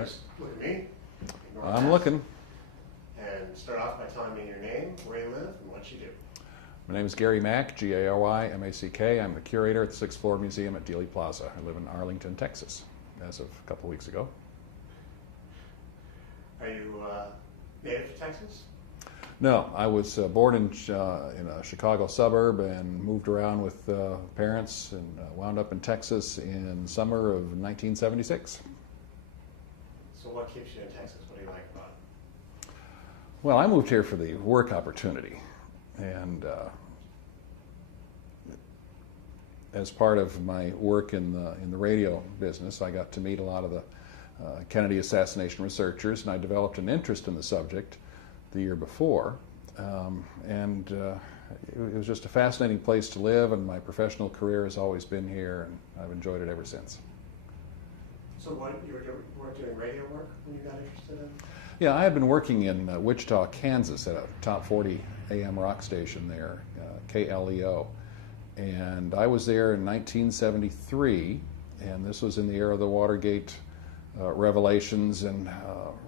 Just look at me. I'm looking. And start off by telling me your name, where you live, and what you do. My name is Gary Mack, G-A-R-Y-M-A-C-K. I'm the curator at the 6th Floor Museum at Dealey Plaza. I live in Arlington, Texas, as of a couple weeks ago. Are you native to Texas? No, I was born in a Chicago suburb and moved around with parents and wound up in Texas in summer of 1976. So what keeps you in Texas? What do you like about it? Well, I moved here for the work opportunity, and as part of my work in the radio business, I got to meet a lot of the Kennedy assassination researchers, and I developed an interest in the subject the year before, and it was just a fascinating place to live, and my professional career has always been here, and I've enjoyed it ever since. So what, you were doing radio work when you got interested in? Yeah, I had been working in Wichita, Kansas at a top 40 AM rock station there, KLEO, and I was there in 1973, and this was in the era of the Watergate revelations and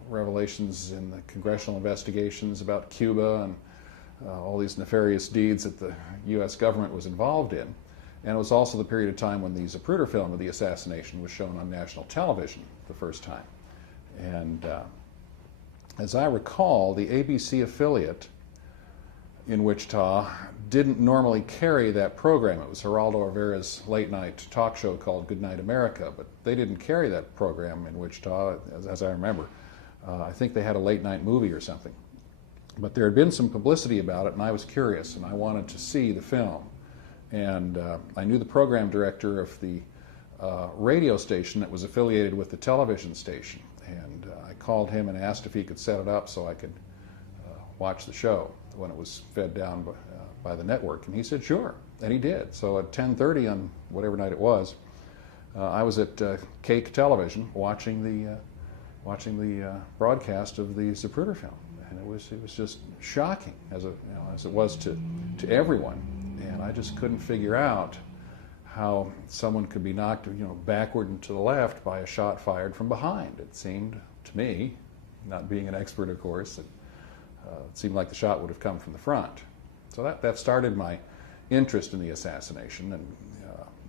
revelations in the congressional investigations about Cuba and all these nefarious deeds that the U.S. government was involved in. And it was also the period of time when the Zapruder film of the assassination was shown on national television the first time. And as I recall, the ABC affiliate in Wichita didn't normally carry that program. It was Geraldo Rivera's late-night talk show called Good Night America, but they didn't carry that program in Wichita, as I remember. I think they had a late-night movie or something. But there had been some publicity about it, and I was curious, and I wanted to see the film. And I knew the program director of the radio station that was affiliated with the television station, and I called him and asked if he could set it up so I could watch the show when it was fed down by the network, and he said sure, and he did. So at 10:30 on whatever night it was, I was at Cake Television watching the broadcast of the Zapruder film, and it was just shocking as it was to everyone, and I just couldn't figure out how someone could be knocked backward and to the left by a shot fired from behind. It seemed to me, not being an expert of course, it seemed like the shot would have come from the front. So that started my interest in the assassination, and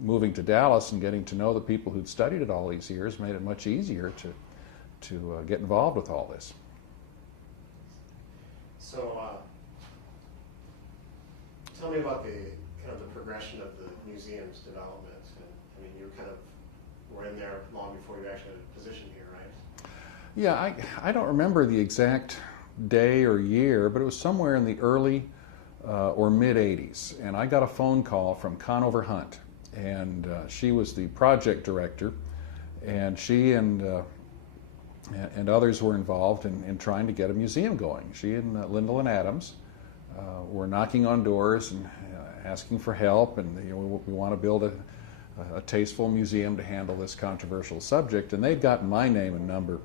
moving to Dallas and getting to know the people who'd studied it all these years made it much easier to get involved with all this. So tell me about the progression of the museum's development. And, I mean, you were in there long before you actually had a position here, right? Yeah, I don't remember the exact day or year, but it was somewhere in the early or mid-'80s, and I got a phone call from Conover Hunt, and she was the project director, and she and others were involved in trying to get a museum going. She and Lyndall and Adams were knocking on doors and asking for help, and we want to build a tasteful museum to handle this controversial subject, and they'd gotten my name and number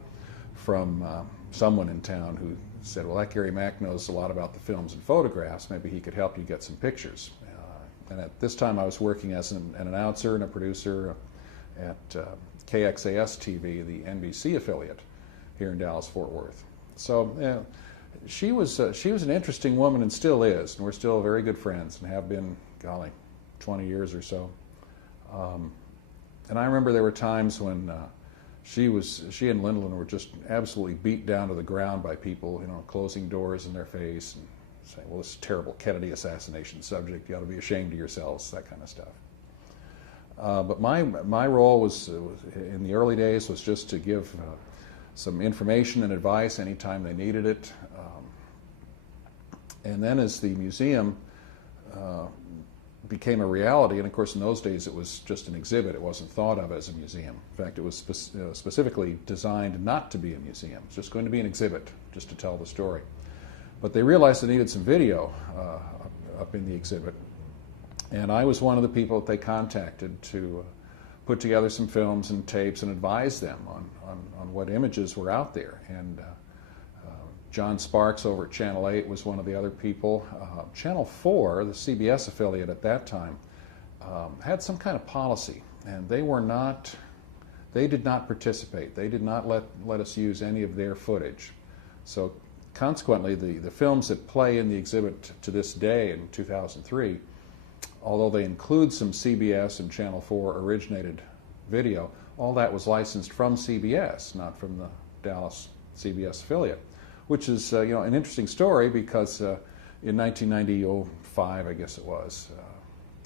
from someone in town who said, well, that Gary Mack knows a lot about the films and photographs, maybe he could help you get some pictures. And at this time I was working as an announcer and a producer at KXAS TV, the NBC affiliate here in Dallas-Fort Worth. So she was an interesting woman, and still is, and we're still very good friends and have been, golly, 20 years or so. And I remember there were times when she and Lyndall were just absolutely beat down to the ground by people, closing doors in their face and saying, well, this is a terrible Kennedy assassination subject, you ought to be ashamed of yourselves, that kind of stuff. But my role was in the early days was just to give some information and advice anytime they needed it. And then as the museum became a reality, and of course in those days it was just an exhibit, it wasn't thought of as a museum. In fact, it was specifically designed not to be a museum. It was just going to be an exhibit, just to tell the story. But they realized they needed some video up in the exhibit, and I was one of the people that they contacted to put together some films and tapes and advise them on what images were out there. And John Sparks over at Channel 8 was one of the other people. Channel 4, the CBS affiliate at that time, had some kind of policy, and they were not They did not participate. They did not let us use any of their footage. So consequently, the films that play in the exhibit to this day in 2003, although they include some CBS and Channel 4 originated video, all that was licensed from CBS, not from the Dallas CBS affiliate, which is an interesting story because in 1995, I guess it was,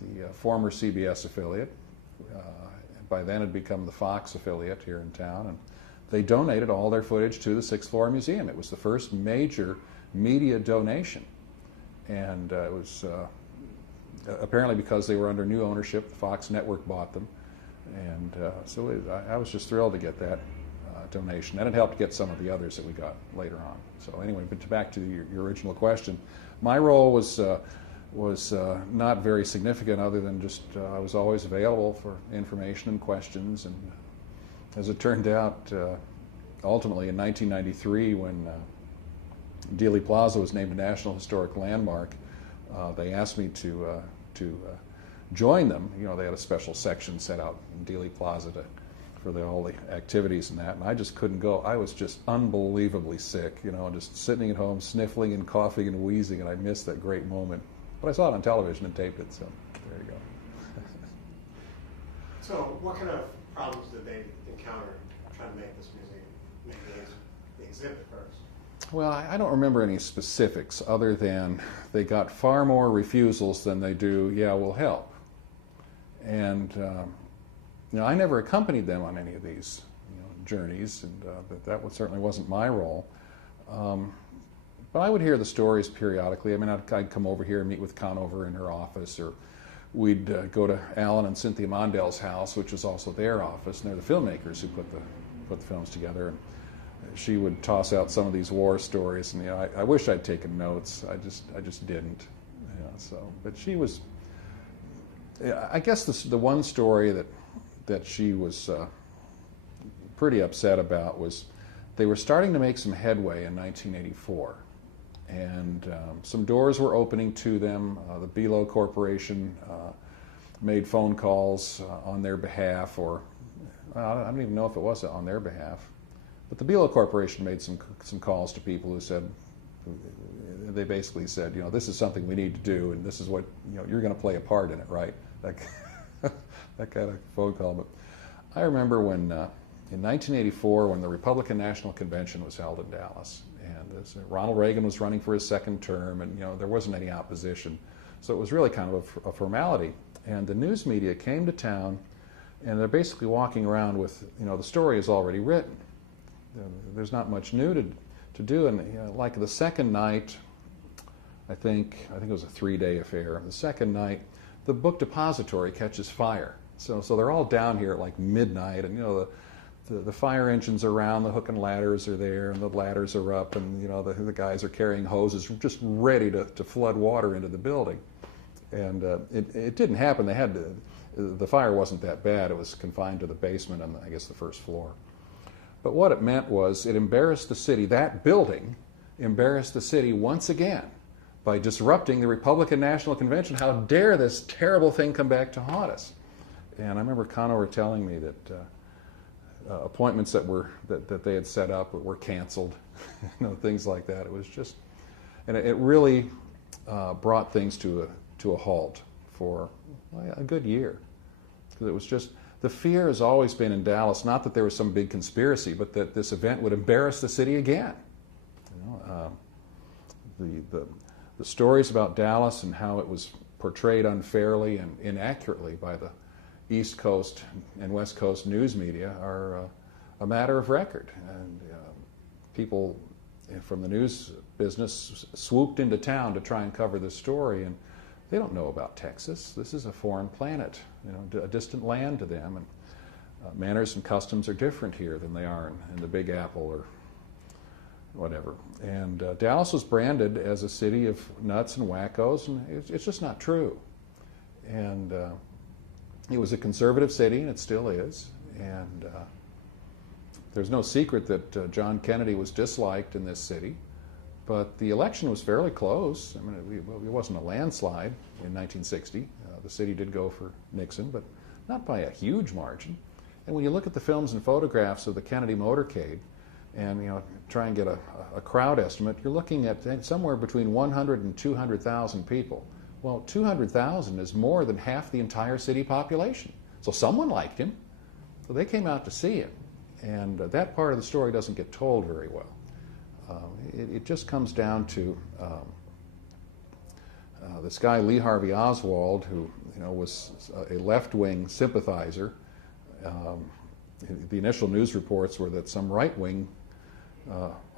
the former CBS affiliate, by then had become the Fox affiliate here in town, and they donated all their footage to the Sixth Floor Museum. It was the first major media donation, and it was apparently because they were under new ownership. The Fox network bought them, and I was just thrilled to get that donation, and it helped get some of the others that we got later on. So anyway, but back to your original question, my role was not very significant, other than just I was always available for information and questions. And as it turned out, ultimately in 1993, when Dealey Plaza was named a National Historic Landmark, they asked me to join them. They had a special section set out in Dealey Plaza for all the activities and that, and I just couldn't go. I was just unbelievably sick, just sitting at home, sniffling and coughing and wheezing, and I missed that great moment. But I saw it on television and taped it, so there you go. So what kind of problems did they encounter trying to make this museum, make the exhibit first? Well, I don't remember any specifics other than they got far more refusals than they do, yeah, we'll help. And I never accompanied them on any of these journeys, and that certainly wasn't my role. But I would hear the stories periodically. I mean, I'd come over here and meet with Conover in her office, or we'd go to Alan and Cynthia Mondale's house, which was also their office, and they're the filmmakers who put the films together. And she would toss out some of these war stories, and I wish I'd taken notes. I just didn't. But she was. I guess the one story that she was pretty upset about was they were starting to make some headway in 1984. And some doors were opening to them. The Belo Corporation made phone calls on their behalf, or I don't even know if it was on their behalf. But the Belo Corporation made some calls to people who said, they basically said, this is something we need to do, and this is what, you're going to play a part in it, right? That kind of phone call. But I remember when, in 1984, when the Republican National Convention was held in Dallas, and Ronald Reagan was running for his second term, and there wasn't any opposition, so it was really kind of a formality. And the news media came to town, and they're basically walking around with, the story is already written. There's not much new to do, and like the second night, I think it was a 3-day affair. The second night, the book depository catches fire. So they're all down here at like midnight, and the fire engines are around, the hook and ladders are there, and the ladders are up, and the guys are carrying hoses, just ready to flood water into the building. And it didn't happen. The fire wasn't that bad. It was confined to the basement and I guess the first floor. But what it meant was it embarrassed the city. That building embarrassed the city once again by disrupting the Republican National Convention. How dare this terrible thing come back to haunt us? And I remember Conover telling me that appointments that they had set up were canceled, things like that. It was just, and it really brought things to a halt for a good year, because it was just, the fear has always been in Dallas, not that there was some big conspiracy, but that this event would embarrass the city again. The stories about Dallas and how it was portrayed unfairly and inaccurately by the East Coast and West Coast news media are a matter of record. And people from the news business swooped into town to try and cover this story, and they don't know about Texas. This is a foreign planet, a distant land to them, and manners and customs are different here than they are in the Big Apple or whatever. And Dallas was branded as a city of nuts and wackos, and it's just not true. And it was a conservative city, and it still is. And there's no secret that John Kennedy was disliked in this city. But the election was fairly close. I mean, it wasn't a landslide in 1960. The city did go for Nixon, but not by a huge margin. And when you look at the films and photographs of the Kennedy motorcade, and try and get a crowd estimate, you're looking at somewhere between 100 and 200,000 people. Well, 200,000 is more than half the entire city population. So someone liked him, so they came out to see him. And that part of the story doesn't get told very well. It just comes down to this guy Lee Harvey Oswald, who was a left-wing sympathizer. The initial news reports were that some right-wing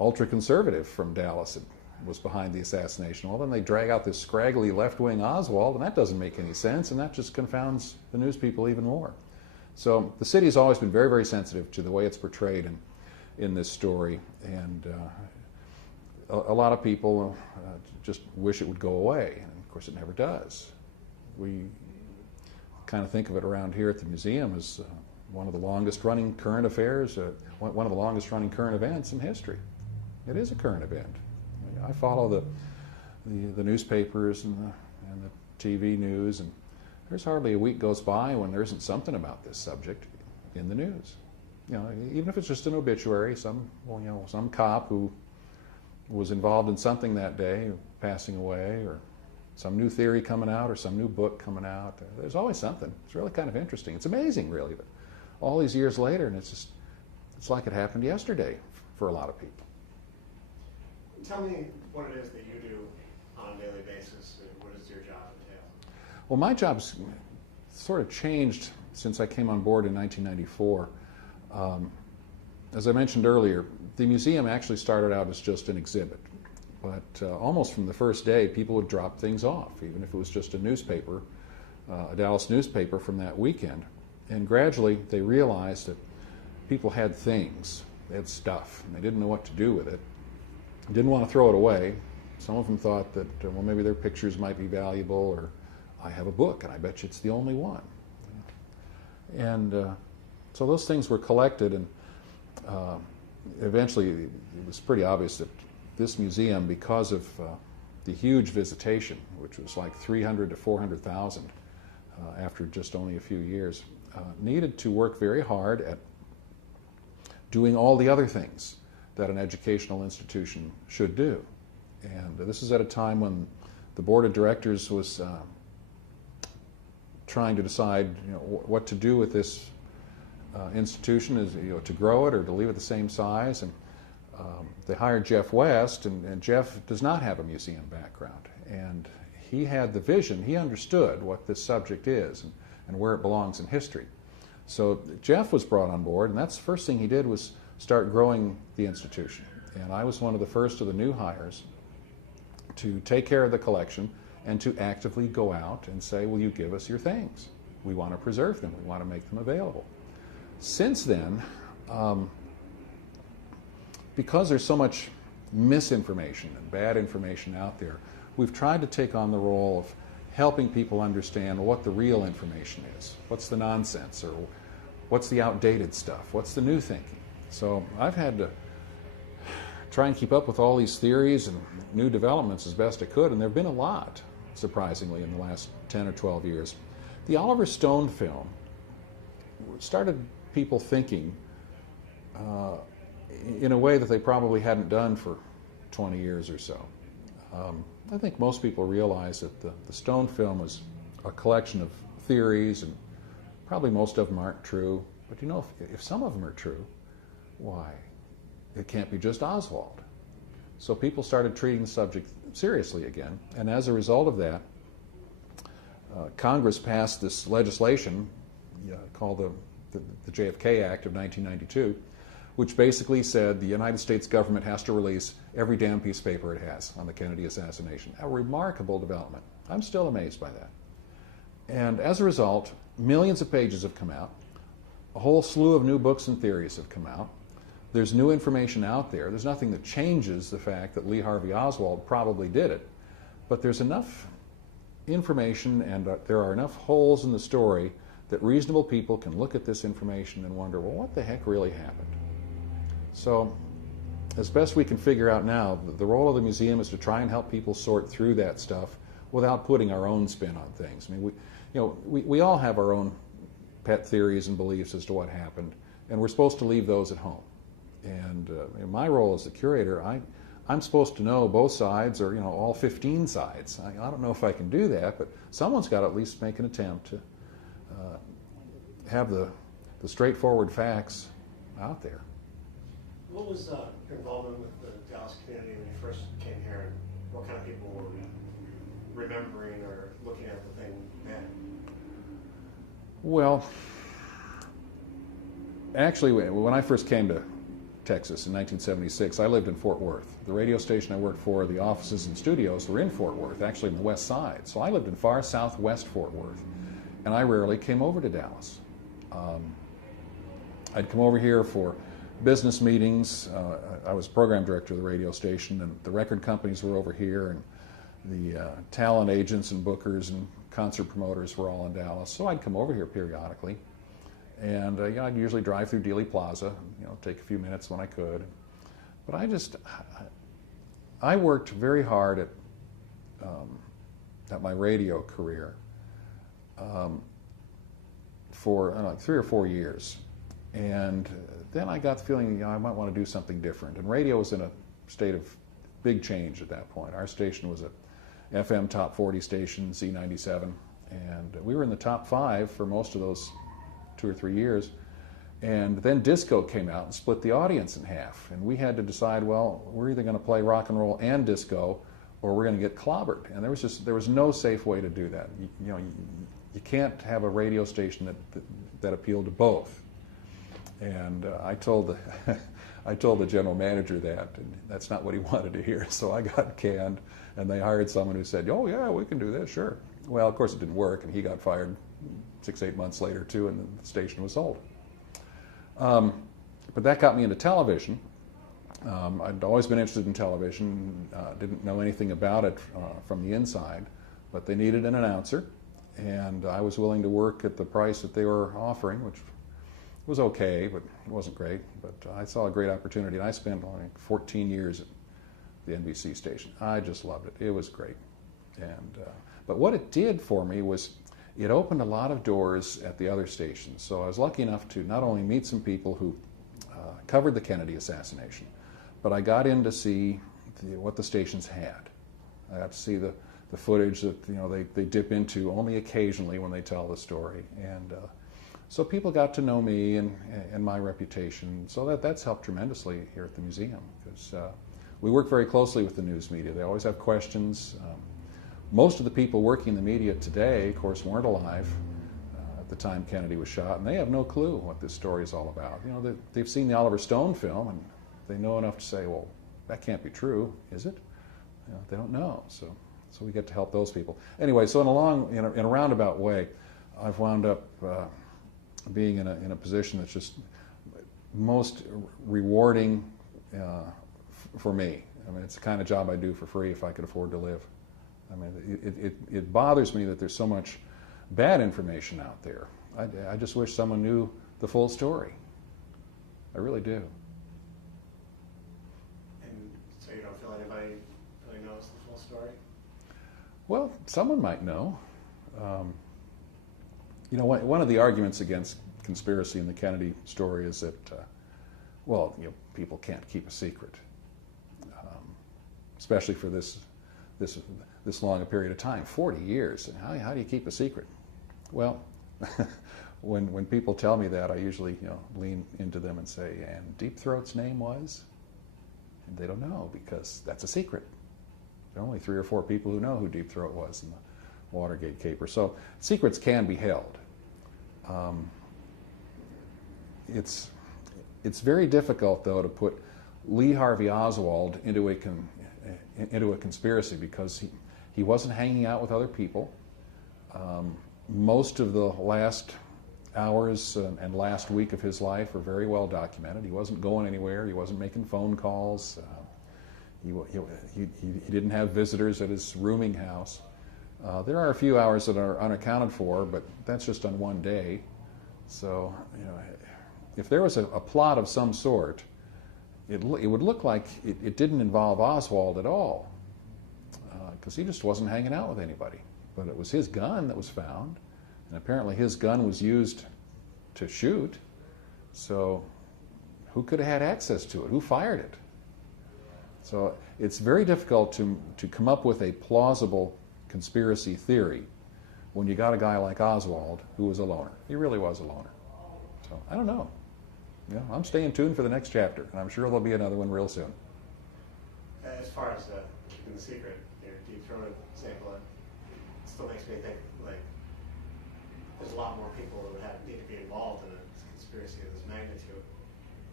ultra-conservative from Dallas was behind the assassination. Well, then they drag out this scraggly left-wing Oswald, and that doesn't make any sense, and that just confounds the news people even more. So the city has always been very, very sensitive to the way it's portrayed in this story, and a lot of people just wish it would go away, and of course it never does. We kind of think of it around here at the museum as one of the longest running current affairs, one of the longest running current events in history. It is a current event. I follow the newspapers and the TV news, and there's hardly a week goes by when there isn't something about this subject in the news. Even if it's just an obituary, some cop who was involved in something that day, passing away, or some new theory coming out, or some new book coming out. There's always something. It's really kind of interesting. It's amazing, really, but all these years later, and it's like it happened yesterday for a lot of people. Tell me what it is that you do on a daily basis, and what does your job entail? Well, my job's sort of changed since I came on board in 1994. As I mentioned earlier, the museum actually started out as just an exhibit. But almost from the first day, people would drop things off, even if it was just a newspaper, a Dallas newspaper from that weekend. And gradually, they realized that people had things, they had stuff, and they didn't know what to do with it. Didn't want to throw it away. Some of them thought that, well, maybe their pictures might be valuable, or I have a book, and I bet you it's the only one. And so those things were collected, and eventually it was pretty obvious that this museum, because of the huge visitation, which was like 300 to 400,000 after just only a few years, needed to work very hard at doing all the other things that an educational institution should do. And this is at a time when the board of directors was trying to decide what to do with this institution, is to grow it or to leave it the same size. And they hired Jeff West, and Jeff does not have a museum background. And he had the vision, he understood what this subject is and where it belongs in history. So Jeff was brought on board, and that's the first thing he did was start growing the institution. And I was one of the first of the new hires to take care of the collection and to actively go out and say, will you give us your things? We want to preserve them, we want to make them available. Since then, because there's so much misinformation and bad information out there, we've tried to take on the role of helping people understand what the real information is. What's the nonsense, or what's the outdated stuff? What's the new thinking? So I've had to try and keep up with all these theories and new developments as best I could, and there have been a lot, surprisingly, in the last 10 or 12 years. The Oliver Stone film started people thinking in a way that they probably hadn't done for 20 years or so. I think most people realize that the Stone film was a collection of theories, and probably most of them aren't true. But if some of them are true, why? It can't be just Oswald. So people started treating the subject seriously again, and as a result of that, Congress passed this legislation called the JFK Act of 1992, which basically said the United States government has to release every damn piece of paper it has on the Kennedy assassination. A remarkable development. I'm still amazed by that. And as a result, millions of pages have come out. A whole slew of new books and theories have come out. There's new information out there. There's nothing that changes the fact that Lee Harvey Oswald probably did it. But there's enough information, and there are enough holes in the story that reasonable people can look at this information and wonder, well, what the heck really happened? So, as best we can figure out now, the role of the museum is to try and help people sort through that stuff without putting our own spin on things. I mean, we all have our own pet theories and beliefs as to what happened, and we're supposed to leave those at home. And in my role as the curator, I'm supposed to know both sides, or all 15 sides. I don't know if I can do that, but someone's got to at least make an attempt to have the straightforward facts out there. What was your involvement with the Dallas community when you first came here, and what kind of people were remembering or looking at the thing then? Well, actually, when I first came to Texas in 1976, I lived in Fort Worth. The radio station I worked for, the offices and studios were in Fort Worth, actually on the west side. So I lived in far southwest Fort Worth, and I rarely came over to Dallas. I'd come over here for business meetings. I was program director of the radio station, and the record companies were over here, and the talent agents and bookers and concert promoters were all in Dallas. So I'd come over here periodically, and I'd usually drive through Dealey Plaza, take a few minutes when I could. But I worked very hard at my radio career for 3 or 4 years. And then I got the feeling I might want to do something different. And radio was in a state of big change at that point. Our station was a FM top 40 station, Z97, and we were in the top 5 for most of those 2 or 3 years. And then disco came out and split the audience in half. And we had to decide, well, we're either going to play rock and roll and disco, or we're going to get clobbered. And there was no safe way to do that. You can't have a radio station that appealed to both. And I told the general manager that, and that's not what he wanted to hear. So I got canned, and they hired someone who said, "Oh yeah, we can do this, sure." Well, of course it didn't work, and he got fired 6-8 months later too, and the station was sold. But that got me into television. I'd always been interested in television, didn't know anything about it from the inside, but they needed an announcer, and I was willing to work at the price that they were offering, which was okay, but it wasn't great. But I saw a great opportunity, and I spent 14 years at the NBC station. I just loved it. It was great. And but what it did for me was it opened a lot of doors at the other stations. So I was lucky enough to not only meet some people who covered the Kennedy assassination, but I got in to see what the stations had. I got to see the footage that they dip into only occasionally when they tell the story, and so people got to know me and my reputation. So that's helped tremendously here at the museum, because we work very closely with the news media. They always have questions. Most of the people working in the media today, of course, weren't alive at the time Kennedy was shot, and they have no clue what this story is all about. They've seen the Oliver Stone film, and they know enough to say, well, that can't be true, is it? They don't know, so we get to help those people. Anyway, so in a roundabout way, I've wound up being in a position that's just most rewarding for me. I mean, it's the kind of job I do for free if I could afford to live. I mean, it bothers me that there's so much bad information out there. I just wish someone knew the full story. I really do. And so you don't feel anybody really knows the full story? Well, someone might know. One of the arguments against conspiracy in the Kennedy story is that, people can't keep a secret, especially for this long a period of time, 40 years. And how do you keep a secret? Well, when people tell me that, I usually lean into them and say, "And Deep Throat's name was?" And they don't know, because that's a secret. There are only 3 or 4 people who know who Deep Throat was in the Watergate caper. So secrets can be held. It's very difficult, though, to put Lee Harvey Oswald into a conspiracy, because he wasn't hanging out with other people. Most of the last hours and last week of his life are very well documented. He wasn't going anywhere. He wasn't making phone calls. He didn't have visitors at his rooming house. There are a few hours that are unaccounted for, but that's just on one day. So, if there was a plot of some sort, it would look like it didn't involve Oswald at all, because he just wasn't hanging out with anybody. But it was his gun that was found, and apparently his gun was used to shoot. So who could have had access to it? Who fired it? So it's very difficult to come up with a plausible conspiracy theory when you got a guy like Oswald who was a loner. He really was a loner. So I don't know. You know, I'm staying tuned for the next chapter, and I'm sure there'll be another one real soon. As far as keeping the secret, your deep throat example, it still makes me think like there's a lot more people who need to be involved in a conspiracy of this magnitude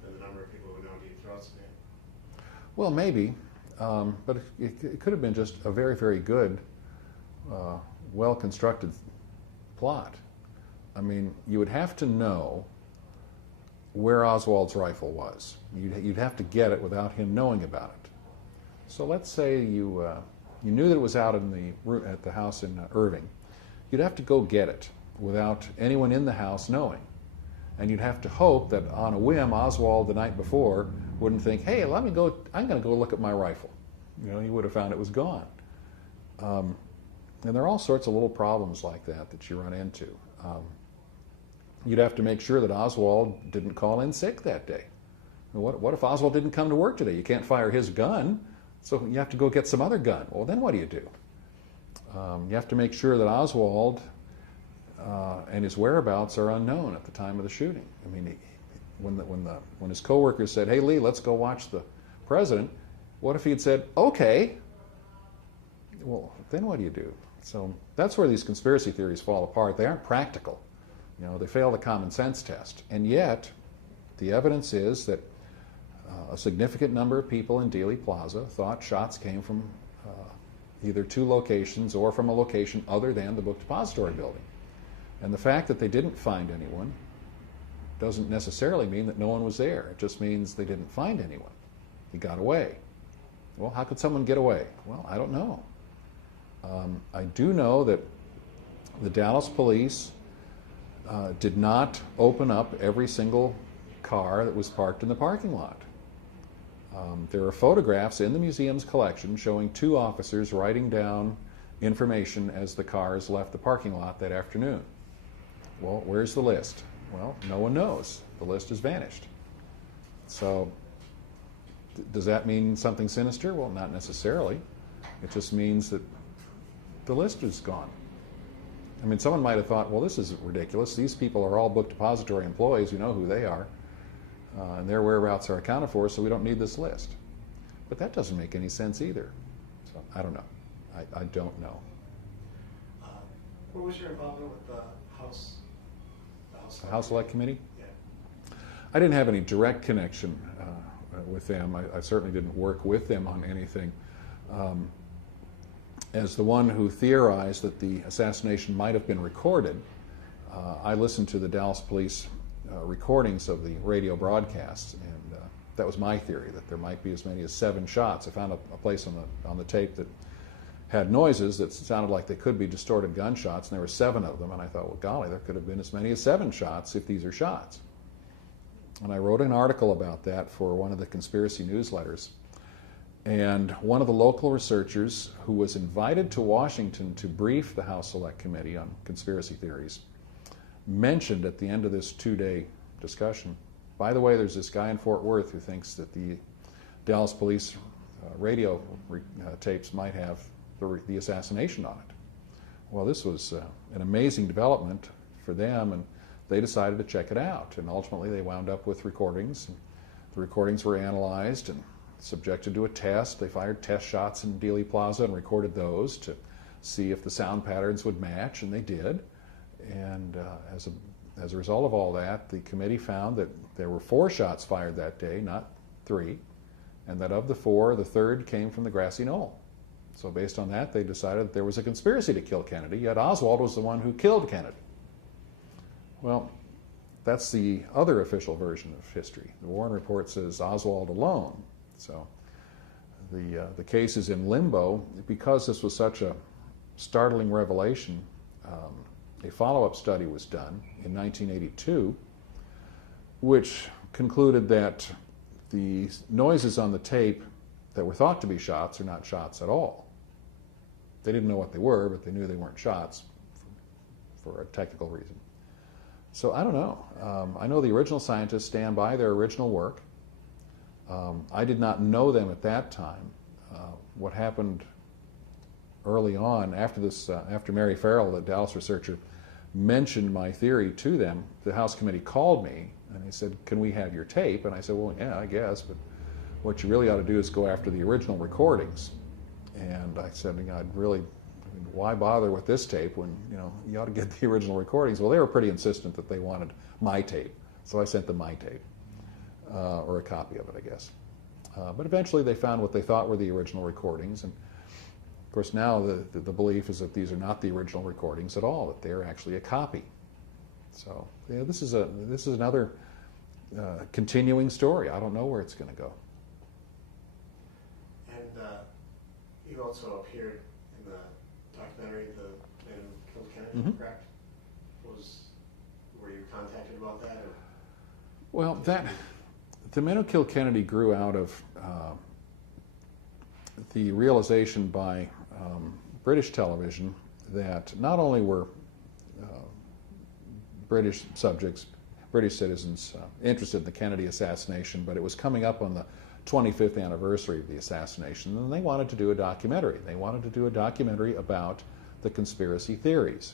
than the number of people who know deep throats. Well, maybe, but it could have been just a very, very good, well-constructed plot. I mean, you would have to know where Oswald's rifle was. You'd have to get it without him knowing about it. So let's say you knew that it was out at the house in Irving. You'd have to go get it without anyone in the house knowing. And you'd have to hope that on a whim, Oswald the night before wouldn't think, hey, I'm going to go look at my rifle. You know, he would have found it was gone. And there are all sorts of little problems like that you run into. You'd have to make sure that Oswald didn't call in sick that day. What if Oswald didn't come to work today? You can't fire his gun, so you have to go get some other gun. Well, then what do? You have to make sure that Oswald and his whereabouts are unknown at the time of the shooting. I mean, when his coworkers said, "Hey, Lee, let's go watch the president," what if he had said, "Okay"? Well, then what do you do? So that's where these conspiracy theories fall apart. They aren't practical. You know, they fail the common sense test. And yet, the evidence is that a significant number of people in Dealey Plaza thought shots came from either two locations or from a location other than the book depository building. And the fact that they didn't find anyone doesn't necessarily mean that no one was there. It just means they didn't find anyone. He got away. Well, how could someone get away? Well, I don't know. I do know that the Dallas police did not open up every single car that was parked in the parking lot. There are photographs in the museum's collection showing two officers writing down information as the cars left the parking lot that afternoon. Well, where's the list? Well, no one knows. The list has vanished. So, does that mean something sinister? Well, not necessarily. It just means that the list is gone. I mean, someone might have thought, well, this is ridiculous. These people are all book depository employees. We know who they are. And their whereabouts are accounted for, so we don't need this list. But that doesn't make any sense either. So, I don't know. I don't know. What was your involvement with the House? The House Select Committee? Yeah. I didn't have any direct connection with them. I certainly didn't work with them on anything. As the one who theorized that the assassination might have been recorded, I listened to the Dallas police recordings of the radio broadcasts, and that was my theory, that there might be as many as 7 shots. I found a place on the tape that had noises that sounded like they could be distorted gunshots, and there were 7 of them, and I thought, well, golly, there could have been as many as 7 shots if these are shots. And I wrote an article about that for one of the conspiracy newsletters. And one of the local researchers who was invited to Washington to brief the House Select Committee on conspiracy theories mentioned at the end of this 2-day discussion, by the way, there's this guy in Fort Worth who thinks that the Dallas police radio tapes might have the assassination on it. Well, this was an amazing development for them, and they decided to check it out. And ultimately, they wound up with recordings. And the recordings were analyzed and subjected to a test. They fired test shots in Dealey Plaza and recorded those to see if the sound patterns would match, and they did. And as a result of all that, the committee found that there were 4 shots fired that day, not 3, and that of the 4, the 3rd came from the grassy knoll. So based on that, they decided that there was a conspiracy to kill Kennedy, yet Oswald was the one who killed Kennedy. Well, that's the other official version of history. The Warren Report says Oswald alone. So the case is in limbo. Because this was such a startling revelation, a follow-up study was done in 1982, which concluded that the noises on the tape that were thought to be shots are not shots at all. They didn't know what they were, but they knew they weren't shots for a technical reason. So I don't know. I know the original scientists stand by their original work. I did not know them at that time. What happened early on, after Mary Farrell, the Dallas researcher, mentioned my theory to them, the House committee called me and they said, "Can we have your tape?" And I said, "Well, yeah, I guess, but what you really ought to do is go after the original recordings." And I said, why bother with this tape when you ought to get the original recordings? Well, they were pretty insistent that they wanted my tape, so I sent them my tape, or a copy of it, I guess. But eventually they found what they thought were the original recordings, and of course now the belief is that these are not the original recordings at all, that they are actually a copy. So this is another continuing story. I don't know where it's going to go. And you also appeared in the documentary "The Man Who Killed Kennedy," correct? Were you contacted about that? Or? Well, The Man Who Killed Kennedy grew out of the realization by British television that not only were British subjects, British citizens interested in the Kennedy assassination, but it was coming up on the 25th anniversary of the assassination, and they wanted to do a documentary. They wanted to do a documentary about the conspiracy theories.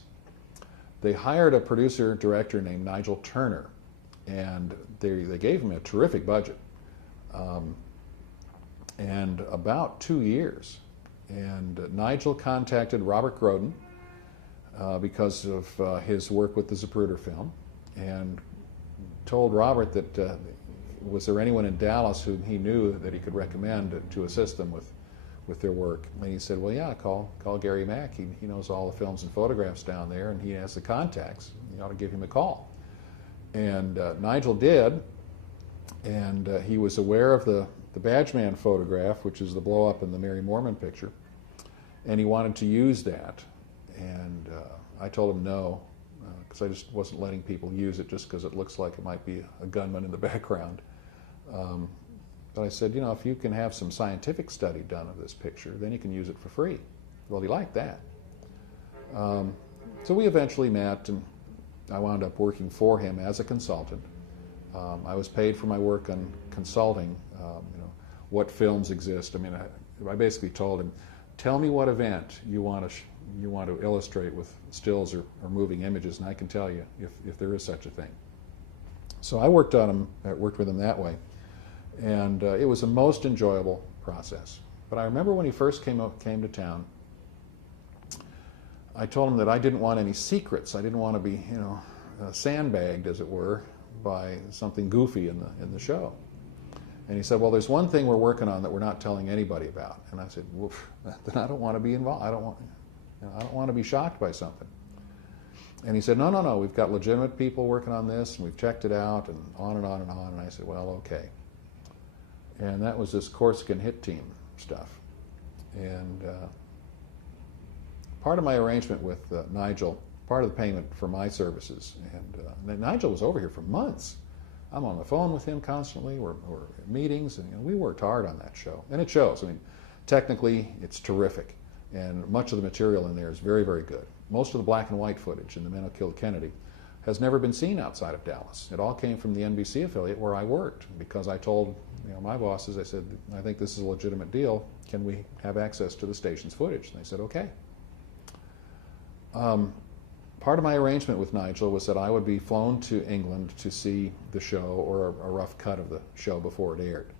They hired a producer-director named Nigel Turner, and they gave him a terrific budget, and about 2 years. And Nigel contacted Robert Groden because of his work with the Zapruder film, and told Robert that was there anyone in Dallas whom he knew that he could recommend to assist them with their work. And he said, well, yeah, call Gary Mack. He knows all the films and photographs down there, and he has the contacts. You ought to give him a call. And Nigel did, and he was aware of the Badgeman photograph, which is the blow-up in the Mary Mormon picture, and he wanted to use that. And I told him no, because I just wasn't letting people use it just because it looks like it might be a gunman in the background. But I said, if you can have some scientific study done of this picture, then you can use it for free. Well, he liked that. So we eventually met, and I wound up working for him as a consultant. I was paid for my work on consulting, what films exist. I basically told him, tell me what event you want to illustrate with stills or moving images, and I can tell you if there is such a thing. So I worked with him that way, and it was a most enjoyable process. But I remember when he first came to town, I told him that I didn't want any secrets. I didn't want to be, sandbagged, as it were, by something goofy in the show. And he said, well, there's one thing we're working on that we're not telling anybody about. And I said, well, then I don't want to be involved. I don't want to be shocked by something. And he said, no, we've got legitimate people working on this, and we've checked it out, and on and on and on. And I said, well, okay. And that was this Corsican hit team stuff. And part of my arrangement with Nigel, part of the payment for my services, and Nigel was over here for months. I'm on the phone with him constantly. We're at meetings, and we worked hard on that show. And it shows. Technically, it's terrific. And much of the material in there is very, very good. Most of the black and white footage in The Man Who Killed Kennedy has never been seen outside of Dallas. It all came from the NBC affiliate where I worked, because I told my bosses, I said, I think this is a legitimate deal. Can we have access to the station's footage? And they said, okay. Part of my arrangement with Nigel was that I would be flown to England to see the show, or a rough cut of the show before it aired.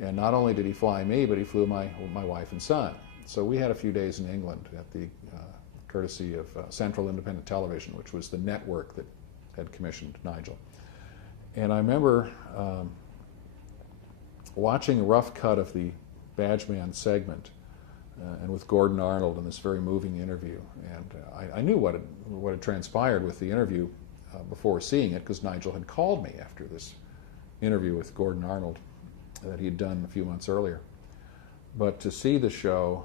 And not only did he fly me, but he flew my wife and son. So we had a few days in England at the courtesy of Central Independent Television, which was the network that had commissioned Nigel. And I remember watching a rough cut of the Badgeman segment, and with Gordon Arnold in this very moving interview. And I knew what had transpired with the interview before seeing it, because Nigel had called me after this interview with Gordon Arnold that he had done a few months earlier. But to see the show,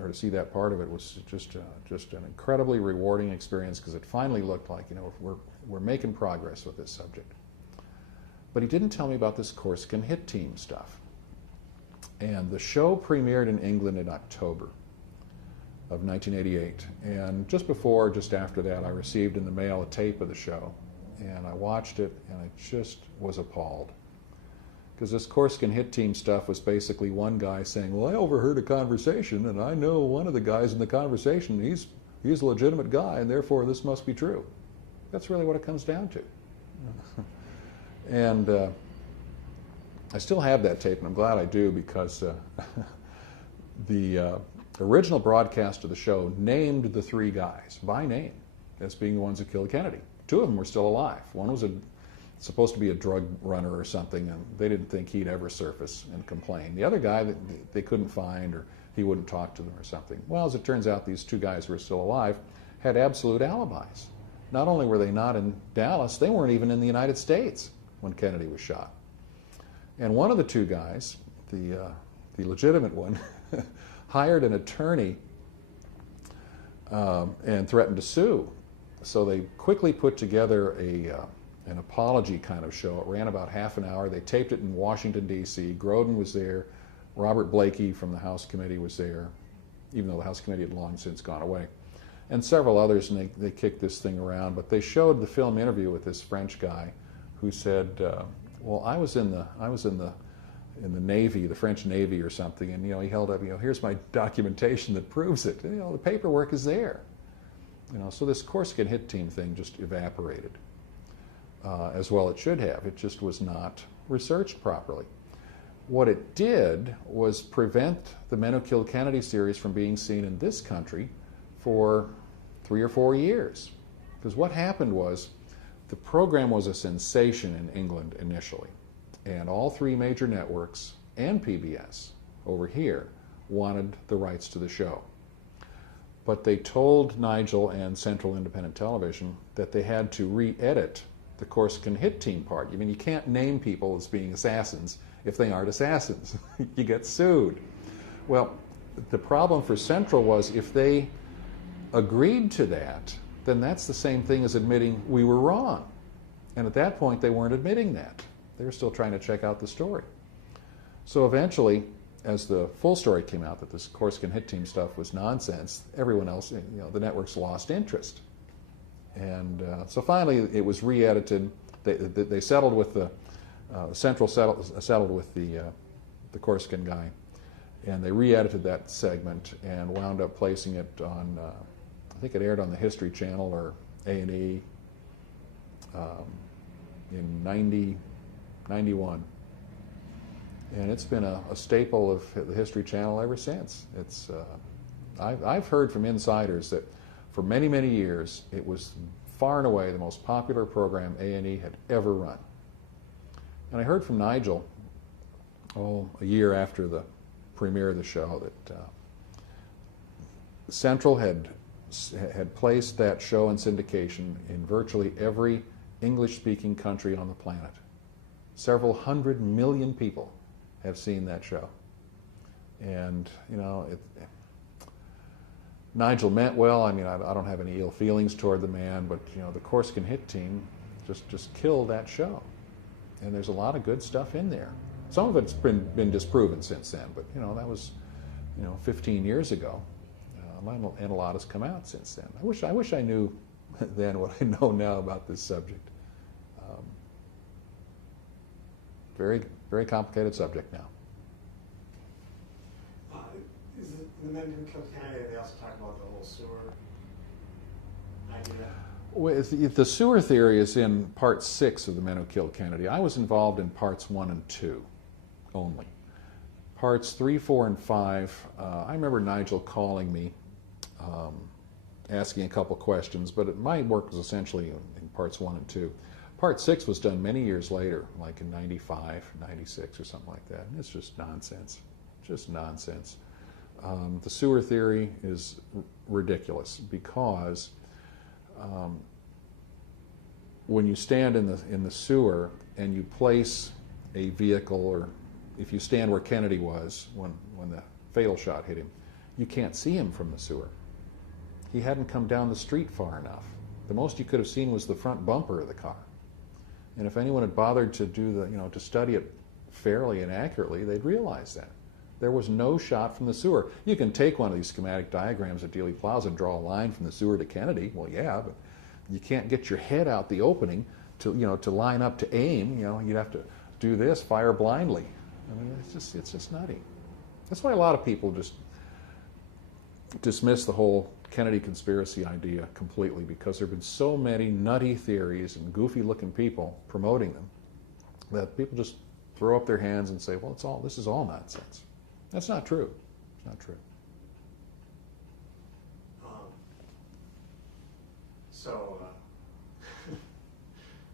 or to see that part of it, was just an incredibly rewarding experience, because it finally looked like we're making progress with this subject. But he didn't tell me about this Corsican hit team stuff. And the show premiered in England in October of 1988. And just after that, I received in the mail a tape of the show. and I watched it, and I just was appalled. Because this Corsican hit team stuff was basically one guy saying, well, I overheard a conversation, and I know one of the guys in the conversation, he's a legitimate guy, and therefore this must be true. That's really what it comes down to. And I still have that tape, and I'm glad I do, because the original broadcast of the show named the three guys by name as being the ones that killed Kennedy. Two of them were still alive. One was supposed to be a drug runner or something, and they didn't think he'd ever surface and complain. The other guy they couldn't find, or he wouldn't talk to them or something. Well, as it turns out, these two guys who were still alive had absolute alibis. Not only were they not in Dallas, they weren't even in the United States when Kennedy was shot. And one of the two guys, the legitimate one, hired an attorney and threatened to sue. So they quickly put together an apology kind of show. It ran about half an hour. They taped it in Washington, D.C. Grodin was there. Robert Blakey from the House Committee was there, even though the House Committee had long since gone away. And several others, and they kicked this thing around. But they showed the film interview with this French guy who said, well, I was in the Navy, the French Navy or something, and he held up, here's my documentation that proves it. And, the paperwork is there. So this Corsican hit team thing just evaporated. As well it should have. It just was not researched properly. What it did was prevent the Men Who Killed Kennedy series from being seen in this country for 3 or 4 years. Because what happened was, the program was a sensation in England initially, and all 3 major networks and PBS over here wanted the rights to the show. But they told Nigel and Central Independent Television that they had to re-edit the Corsican hit team part. I mean, you can't name people as being assassins if they aren't assassins. You get sued. Well, the problem for Central was if they agreed to that, then that's the same thing as admitting we were wrong. And at that point, they weren't admitting that. They were still trying to check out the story. So eventually, as the full story came out that this Corsican hit team stuff was nonsense, everyone else, the networks lost interest. And so finally, it was re-edited. They settled with Central settled with the Corsican guy, and they re-edited that segment and wound up placing it on. I think it aired on the History Channel or A&E in 91. And it's been a staple of the History Channel ever since. It's I've heard from insiders that for many, many years it was far and away the most popular program A&E had ever run. And I heard from Nigel, a year after the premiere of the show, that Central had placed that show in syndication in virtually every English-speaking country on the planet. Several 100 million people have seen that show. And, Nigel meant well. I mean, I don't have any ill feelings toward the man, but, the Corsican hit team just killed that show. And there's a lot of good stuff in there. Some of it's been disproven since then, but, that was, 15 years ago. And a lot has come out since then. I wish I knew then what I know now about this subject. Very, very complicated subject now. Is it the Men Who Killed Kennedy? They also talk about the whole sewer idea. Well, the sewer theory is in part 6 of the Men Who Killed Kennedy. I was involved in parts 1 and 2 only. Parts 3, 4, and 5, I remember Nigel calling me, asking a couple questions, but my work was essentially in parts 1 and 2. Part 6 was done many years later, like in 95, 96 or something like that. And it's just nonsense, just nonsense. The sewer theory is ridiculous because when you stand in the sewer and you place a vehicle, or if you stand where Kennedy was when the fatal shot hit him, you can't see him from the sewer. He hadn't come down the street far enough. The most you could have seen was the front bumper of the car. And if anyone had bothered to do to study it fairly and accurately, they'd realize that. There was no shot from the sewer. You can take one of these schematic diagrams at Dealey Plaza and draw a line from the sewer to Kennedy. Well, yeah, but you can't get your head out the opening to line up to aim, you'd have to do this, fire blindly. I mean, it's just nutty. That's why a lot of people just dismiss the whole Kennedy conspiracy idea completely, because there have been so many nutty theories and goofy-looking people promoting them that people just throw up their hands and say, well, this is all nonsense. That's not true. It's not true.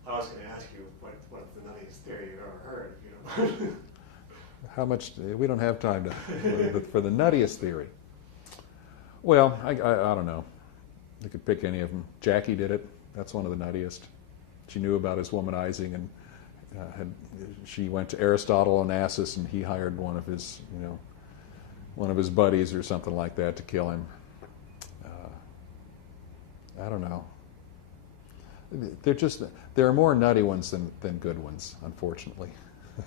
I was going to ask you what's the nuttiest theory you've ever heard, if you don't mind. How much? We don't have time for the nuttiest theory. Well, I don't know. You could pick any of them. Jackie did it. That's one of the nuttiest. She knew about his womanizing, and she went to Aristotle Onassis, and he hired one of his buddies or something like that to kill him. I don't know. There are more nutty ones than good ones, unfortunately. Yeah.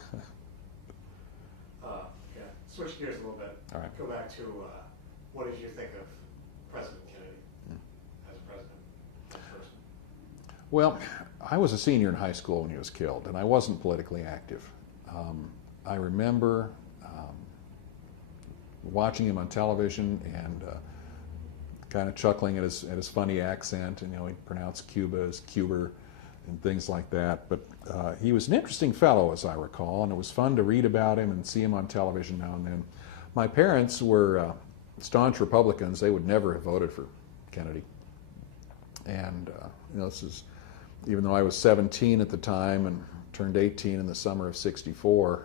Switch gears a little bit. All right. Go back to what did you think of President Kennedy as president? First? Well, I was a senior in high school when he was killed, and I wasn't politically active. I remember watching him on television and kind of chuckling at his funny accent, and he pronounced Cuba as Cuber and things like that. But he was an interesting fellow, as I recall, and it was fun to read about him and see him on television now and then. My parents were staunch Republicans. They would never have voted for Kennedy. And this is, even though I was 17 at the time and turned 18 in the summer of '64,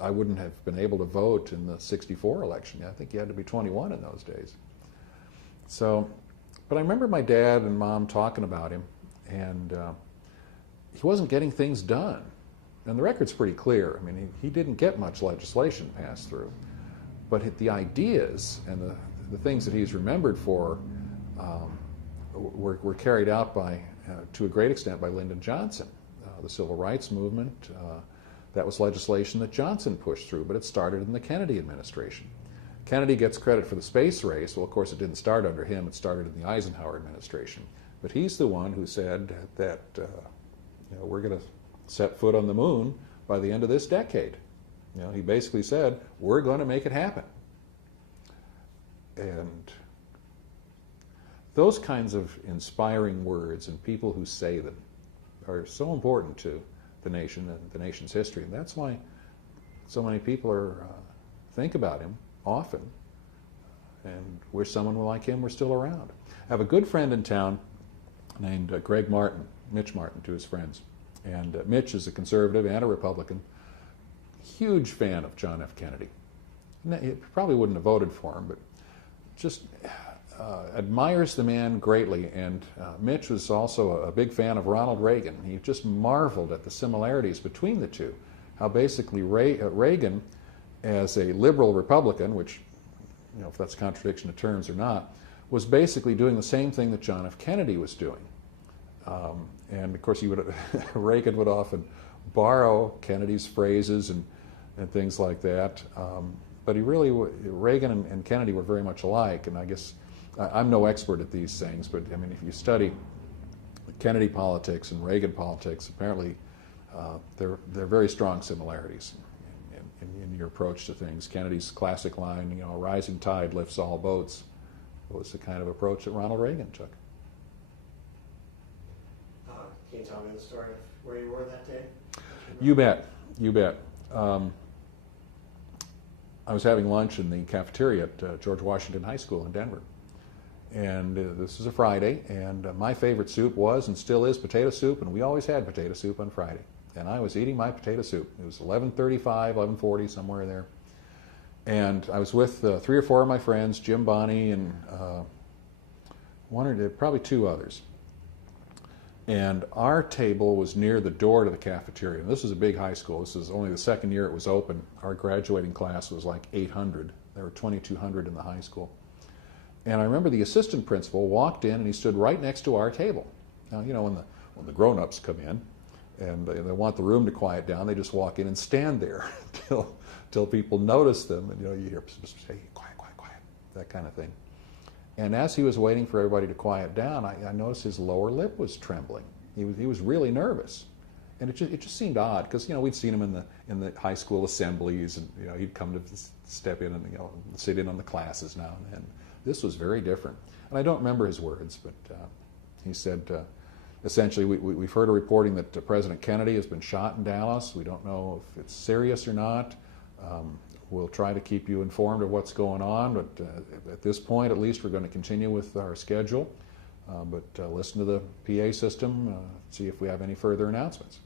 I wouldn't have been able to vote in the '64 election. I think you had to be 21 in those days. So, but I remember my dad and mom talking about him, and he wasn't getting things done. And the record's pretty clear. I mean, he didn't get much legislation passed through. But the ideas and the things that he's remembered for were carried out to a great extent by Lyndon Johnson. The Civil Rights Movement, that was legislation that Johnson pushed through, but it started in the Kennedy administration. Kennedy gets credit for the space race. Well, of course, it didn't start under him. It started in the Eisenhower administration. But he's the one who said that we're going to set foot on the moon by the end of this decade. He basically said, we're going to make it happen. And those kinds of inspiring words and people who say them are so important to the nation and the nation's history. And that's why so many people think about him often and wish someone like him were still around. I have a good friend in town named Greg Martin, Mitch Martin to his friends. And Mitch is a conservative and a Republican, huge fan of John F. Kennedy. He probably wouldn't have voted for him, but just admires the man greatly. And Mitch was also a big fan of Ronald Reagan. He just marveled at the similarities between the two, how basically Reagan, as a liberal Republican, which, if that's a contradiction of terms or not, was basically doing the same thing that John F. Kennedy was doing. And of course, Reagan would often borrow Kennedy's phrases and things like that. But Reagan and Kennedy were very much alike. And I guess I'm no expert at these things, but I mean, if you study Kennedy politics and Reagan politics, apparently there are very strong similarities in your approach to things. Kennedy's classic line, a rising tide lifts all boats, was the kind of approach that Ronald Reagan took. Can you tell me the story of where you were that day? You bet. I was having lunch in the cafeteria at George Washington High School in Denver. And this was a Friday, and my favorite soup was and still is potato soup, and we always had potato soup on Friday. And I was eating my potato soup. It was 11:35, 11:40, somewhere there. And I was with 3 or 4 of my friends, Jim Bonney and probably 2 others. And our table was near the door to the cafeteria. And this was a big high school. This was only the second year it was open. Our graduating class was like 800. There were 2,200 in the high school. And I remember the assistant principal walked in and he stood right next to our table. Now, when the grown-ups come in and they want the room to quiet down, they just walk in and stand there till people notice them. And you hear, hey, quiet, that kind of thing. And as he was waiting for everybody to quiet down, I noticed his lower lip was trembling. He was really nervous, and it just seemed odd because we'd seen him in the high school assemblies, and he'd come to step in and sit in on the classes now and then. This was very different, and I don't remember his words, but he said essentially we've heard a reporting that President Kennedy has been shot in Dallas. We don't know if it's serious or not. We'll try to keep you informed of what's going on, but at this point, at least, we're going to continue with our schedule. But listen to the PA system, see if we have any further announcements.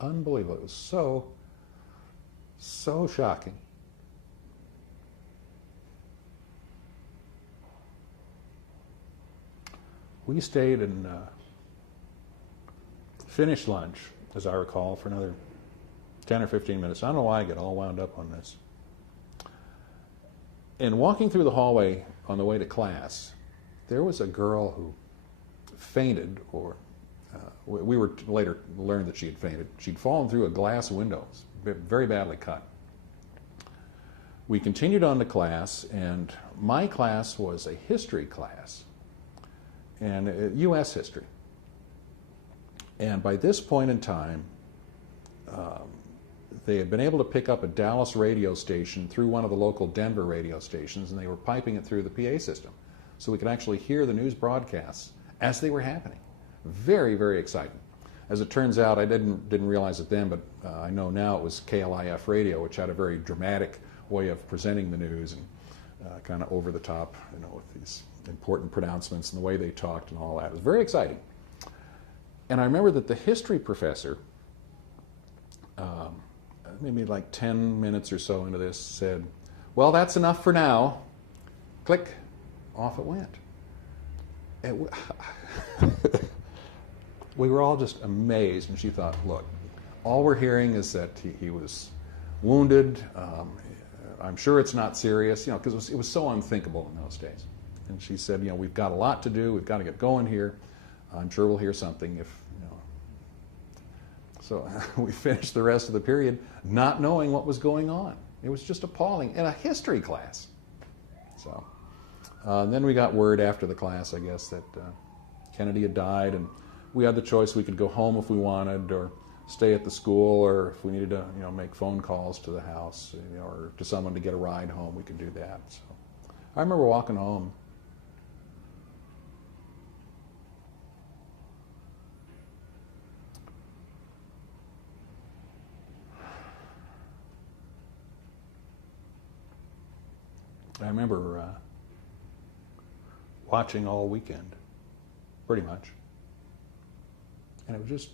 Unbelievable. It was so shocking. We stayed and finished lunch, as I recall, for another 10 or 15 minutes. I don't know why I get all wound up on this. And walking through the hallway on the way to class, there was a girl who fainted, or we were later learned that she had fainted. She'd fallen through a glass window, very badly cut. We continued on to class, and my class was a history class, and U.S. history. And by this point in time, they had been able to pick up a Dallas radio station through one of the local Denver radio stations, and they were piping it through the PA system. So we could actually hear the news broadcasts as they were happening. Very, very exciting. As it turns out, I didn't realize it then, but I know now it was KLIF radio, which had a very dramatic way of presenting the news and kind of over the top, with these important pronouncements and the way they talked and all that. It was very exciting. And I remember that the history professor, maybe like 10 minutes or so into this, said, "Well, that's enough for now." Click. Off it went. We were all just amazed, and she thought, look, all we're hearing is that he was wounded. I'm sure it's not serious, because it was so unthinkable in those days. And she said, we've got a lot to do. We've got to get going here. I'm sure we'll hear something if, So we finished the rest of the period not knowing what was going on. It was just appalling in a history class. So then we got word after the class, I guess, that Kennedy had died, and we had the choice. We could go home if we wanted, or stay at the school, or if we needed to, make phone calls to the house, or to someone to get a ride home, we could do that. So I remember walking home. I remember watching all weekend, pretty much. And it was just,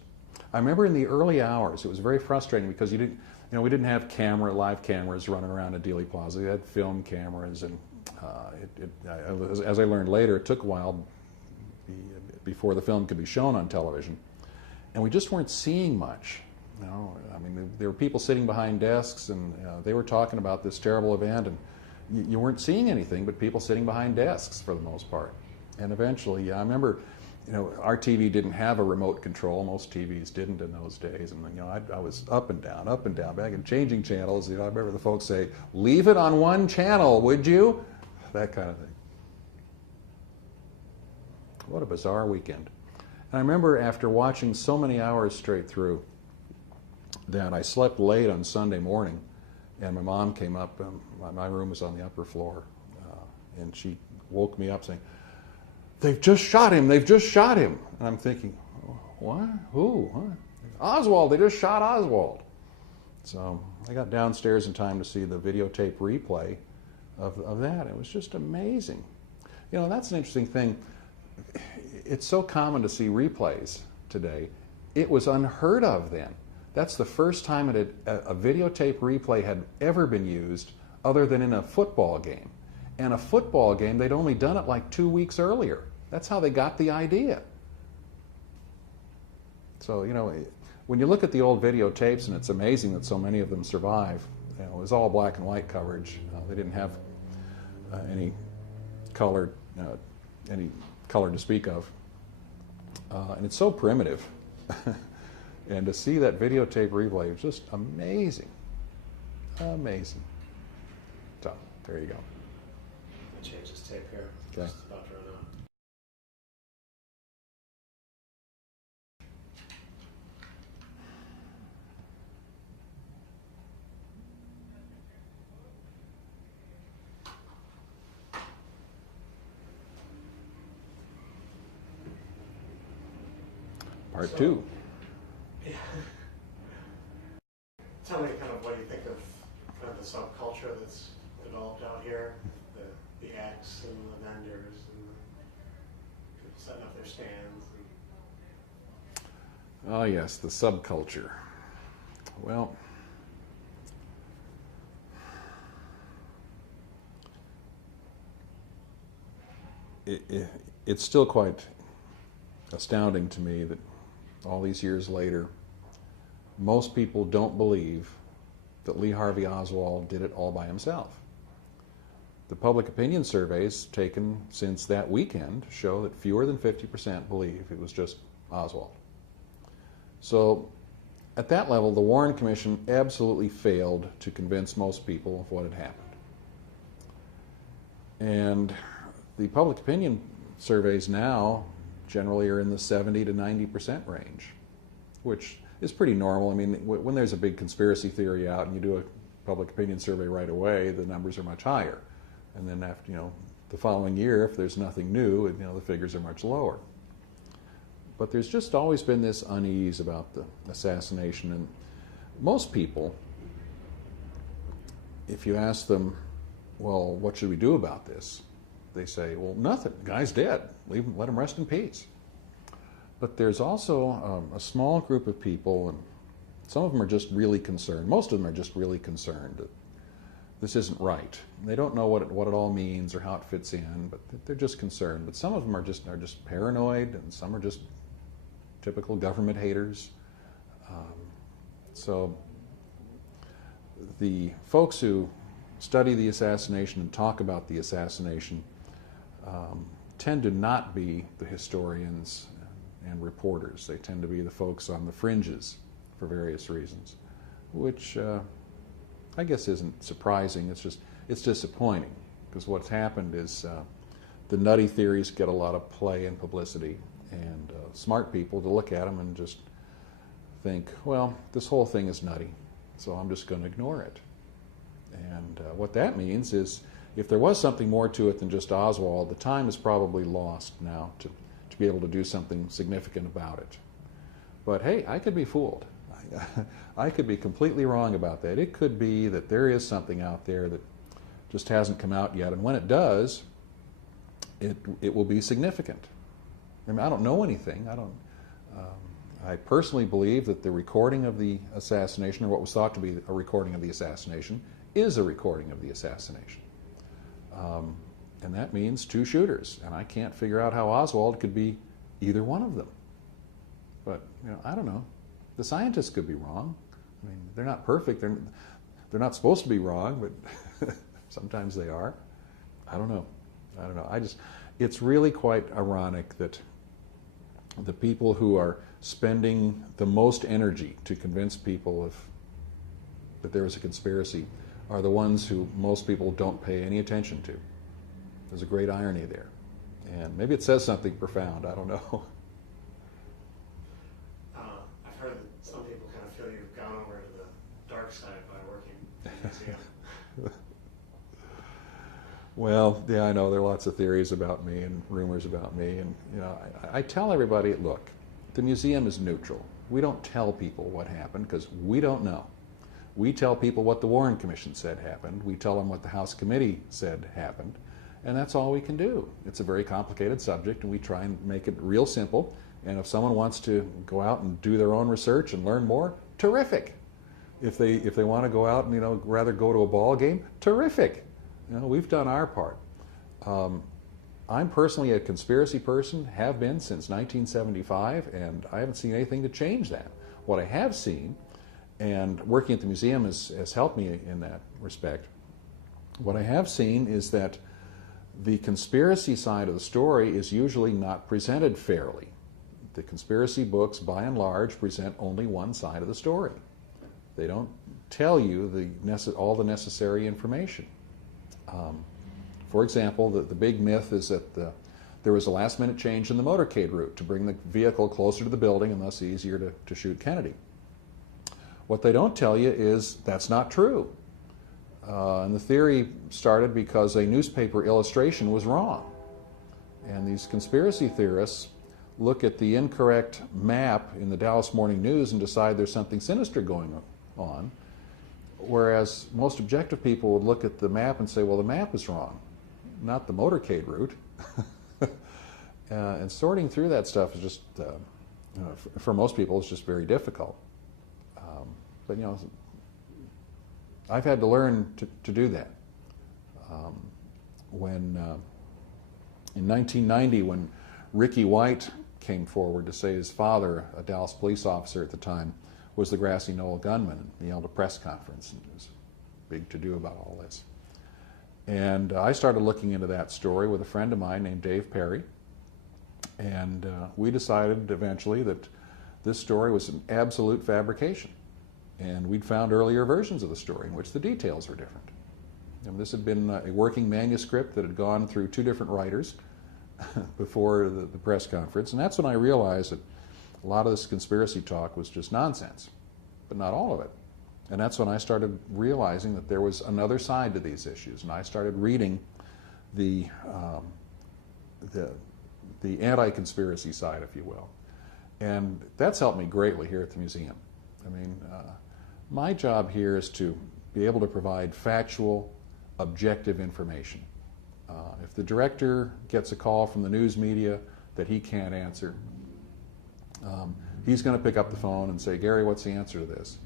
I remember in the early hours, it was very frustrating because we didn't have live cameras running around at Dealey Plaza. We had film cameras, and as I learned later, it took a while before the film could be shown on television. And we just weren't seeing much. There were people sitting behind desks, and they were talking about this terrible event, and you weren't seeing anything but people sitting behind desks for the most part. And eventually, I remember, our TV didn't have a remote control. Most TVs didn't in those days. And, I was up and down, back and changing channels. I remember the folks say, "Leave it on one channel, would you?" That kind of thing. What a bizarre weekend. And I remember after watching so many hours straight through that I slept late on Sunday morning. And my mom came up, my room was on the upper floor, and she woke me up saying, "They've just shot him, they've just shot him." And I'm thinking, what? Who? What? Oswald, they just shot Oswald. So I got downstairs in time to see the videotape replay of that. It was just amazing. That's an interesting thing. It's so common to see replays today. It was unheard of then. That's the first time a videotape replay had ever been used other than in a football game. And a football game, they'd only done it like 2 weeks earlier. That's how they got the idea. So, when you look at the old videotapes, and it's amazing that so many of them survive, it was all black and white coverage. They didn't have any color to speak of. And it's so primitive. And to see that videotape replay was just amazing. Amazing. So, there you go. I'll change this tape here. Okay. Just about to run out. Part 2. Yeah. Tell me kind of what you think of kind of the subculture that's developed out here, the acts and the vendors and the people setting up their stands. Oh yes, the subculture. Well, it's still quite astounding to me that all these years later, most people don't believe that Lee Harvey Oswald did it all by himself. The public opinion surveys taken since that weekend show that fewer than 50% believe it was just Oswald. So at that level, the Warren Commission absolutely failed to convince most people of what had happened. And the public opinion surveys now generally are in the 70 to 90% range, which is pretty normal. I mean, when there's a big conspiracy theory out and you do a public opinion survey right away, the numbers are much higher. And then after, the following year, if there's nothing new, the figures are much lower. But there's just always been this unease about the assassination. And most people, if you ask them, well, what should we do about this? They say, well, nothing. The guy's dead. Let him rest in peace. But there's also a small group of people, and some of them are just really concerned. Most of them are just really concerned that this isn't right. They don't know what it all means or how it fits in, but they're just concerned. But some of them are just paranoid, and some are just typical government haters. So the folks who study the assassination and talk about the assassination tend to not be the historians and reporters. They tend to be the folks on the fringes for various reasons, which I guess isn't surprising. It's disappointing, because what's happened is the nutty theories get a lot of play and publicity, and smart people to look at them and just think, well, this whole thing is nutty, so I'm just going to ignore it. And what that means is, if there was something more to it than just Oswald, the time is probably lost now to be able to do something significant about it. But hey, I could be fooled. I could be completely wrong about that. It could be that there is something out there that just hasn't come out yet, and when it does, it will be significant. I mean, I don't know anything. I personally believe that the recording of the assassination, or what was thought to be a recording of the assassination, is a recording of the assassination. And that means two shooters, and I can't figure out how Oswald could be either one of them. But I don't know. The scientists could be wrong. I mean, they're not perfect. They're not supposed to be wrong, but sometimes they are. I don't know. It's really quite ironic that the people who are spending the most energy to convince people that there is a conspiracy are the ones who most people don't pay any attention to. There's a great irony there. And maybe it says something profound. I don't know. I've heard that some people kind of feel you've gone over to the dark side by working in the museum. Well, yeah, I know there are lots of theories about me and rumors about me. And I tell everybody, look, the museum is neutral. We don't tell people what happened because we don't know. We tell people what the Warren Commission said happened. We tell them what the House Committee said happened. And that's all we can do. It's a very complicated subject, and we try and make it real simple. And if someone wants to go out and do their own research and learn more, terrific. If they want to go out and rather go to a ball game, terrific. We've done our part. I'm personally a conspiracy person, have been since 1975, and I haven't seen anything to change that. What I have seen, and working at the museum has helped me in that respect, what I have seen is that the conspiracy side of the story is usually not presented fairly. The conspiracy books, by and large, present only one side of the story. They don't tell you all the necessary information. For example, the big myth is that there was a last-minute change in the motorcade route to bring the vehicle closer to the building and thus easier to shoot Kennedy. What they don't tell you is that's not true. And the theory started because a newspaper illustration was wrong. And these conspiracy theorists look at the incorrect map in the Dallas Morning News and decide there's something sinister going on, whereas most objective people would look at the map and say, well, the map is wrong, not the motorcade route. And sorting through that stuff is just, for most people, it's just very difficult. But I've had to learn to do that. When in 1990, when Ricky White came forward to say his father, a Dallas police officer at the time, was the Grassy Knoll gunman, and he held a press conference, and it was big to-do about all this. And I started looking into that story with a friend of mine named Dave Perry, and we decided eventually that this story was an absolute fabrication. And we'd found earlier versions of the story in which the details were different. And this had been a working manuscript that had gone through 2 different writers before the press conference, and that's when I realized that a lot of this conspiracy talk was just nonsense, but not all of it. And that's when I started realizing that there was another side to these issues, and I started reading the anti-conspiracy side, if you will. And that's helped me greatly here at the museum. I mean, my job here is to be able to provide factual, objective information. If the director gets a call from the news media that he can't answer, he's going to pick up the phone and say, Gary, what's the answer to this?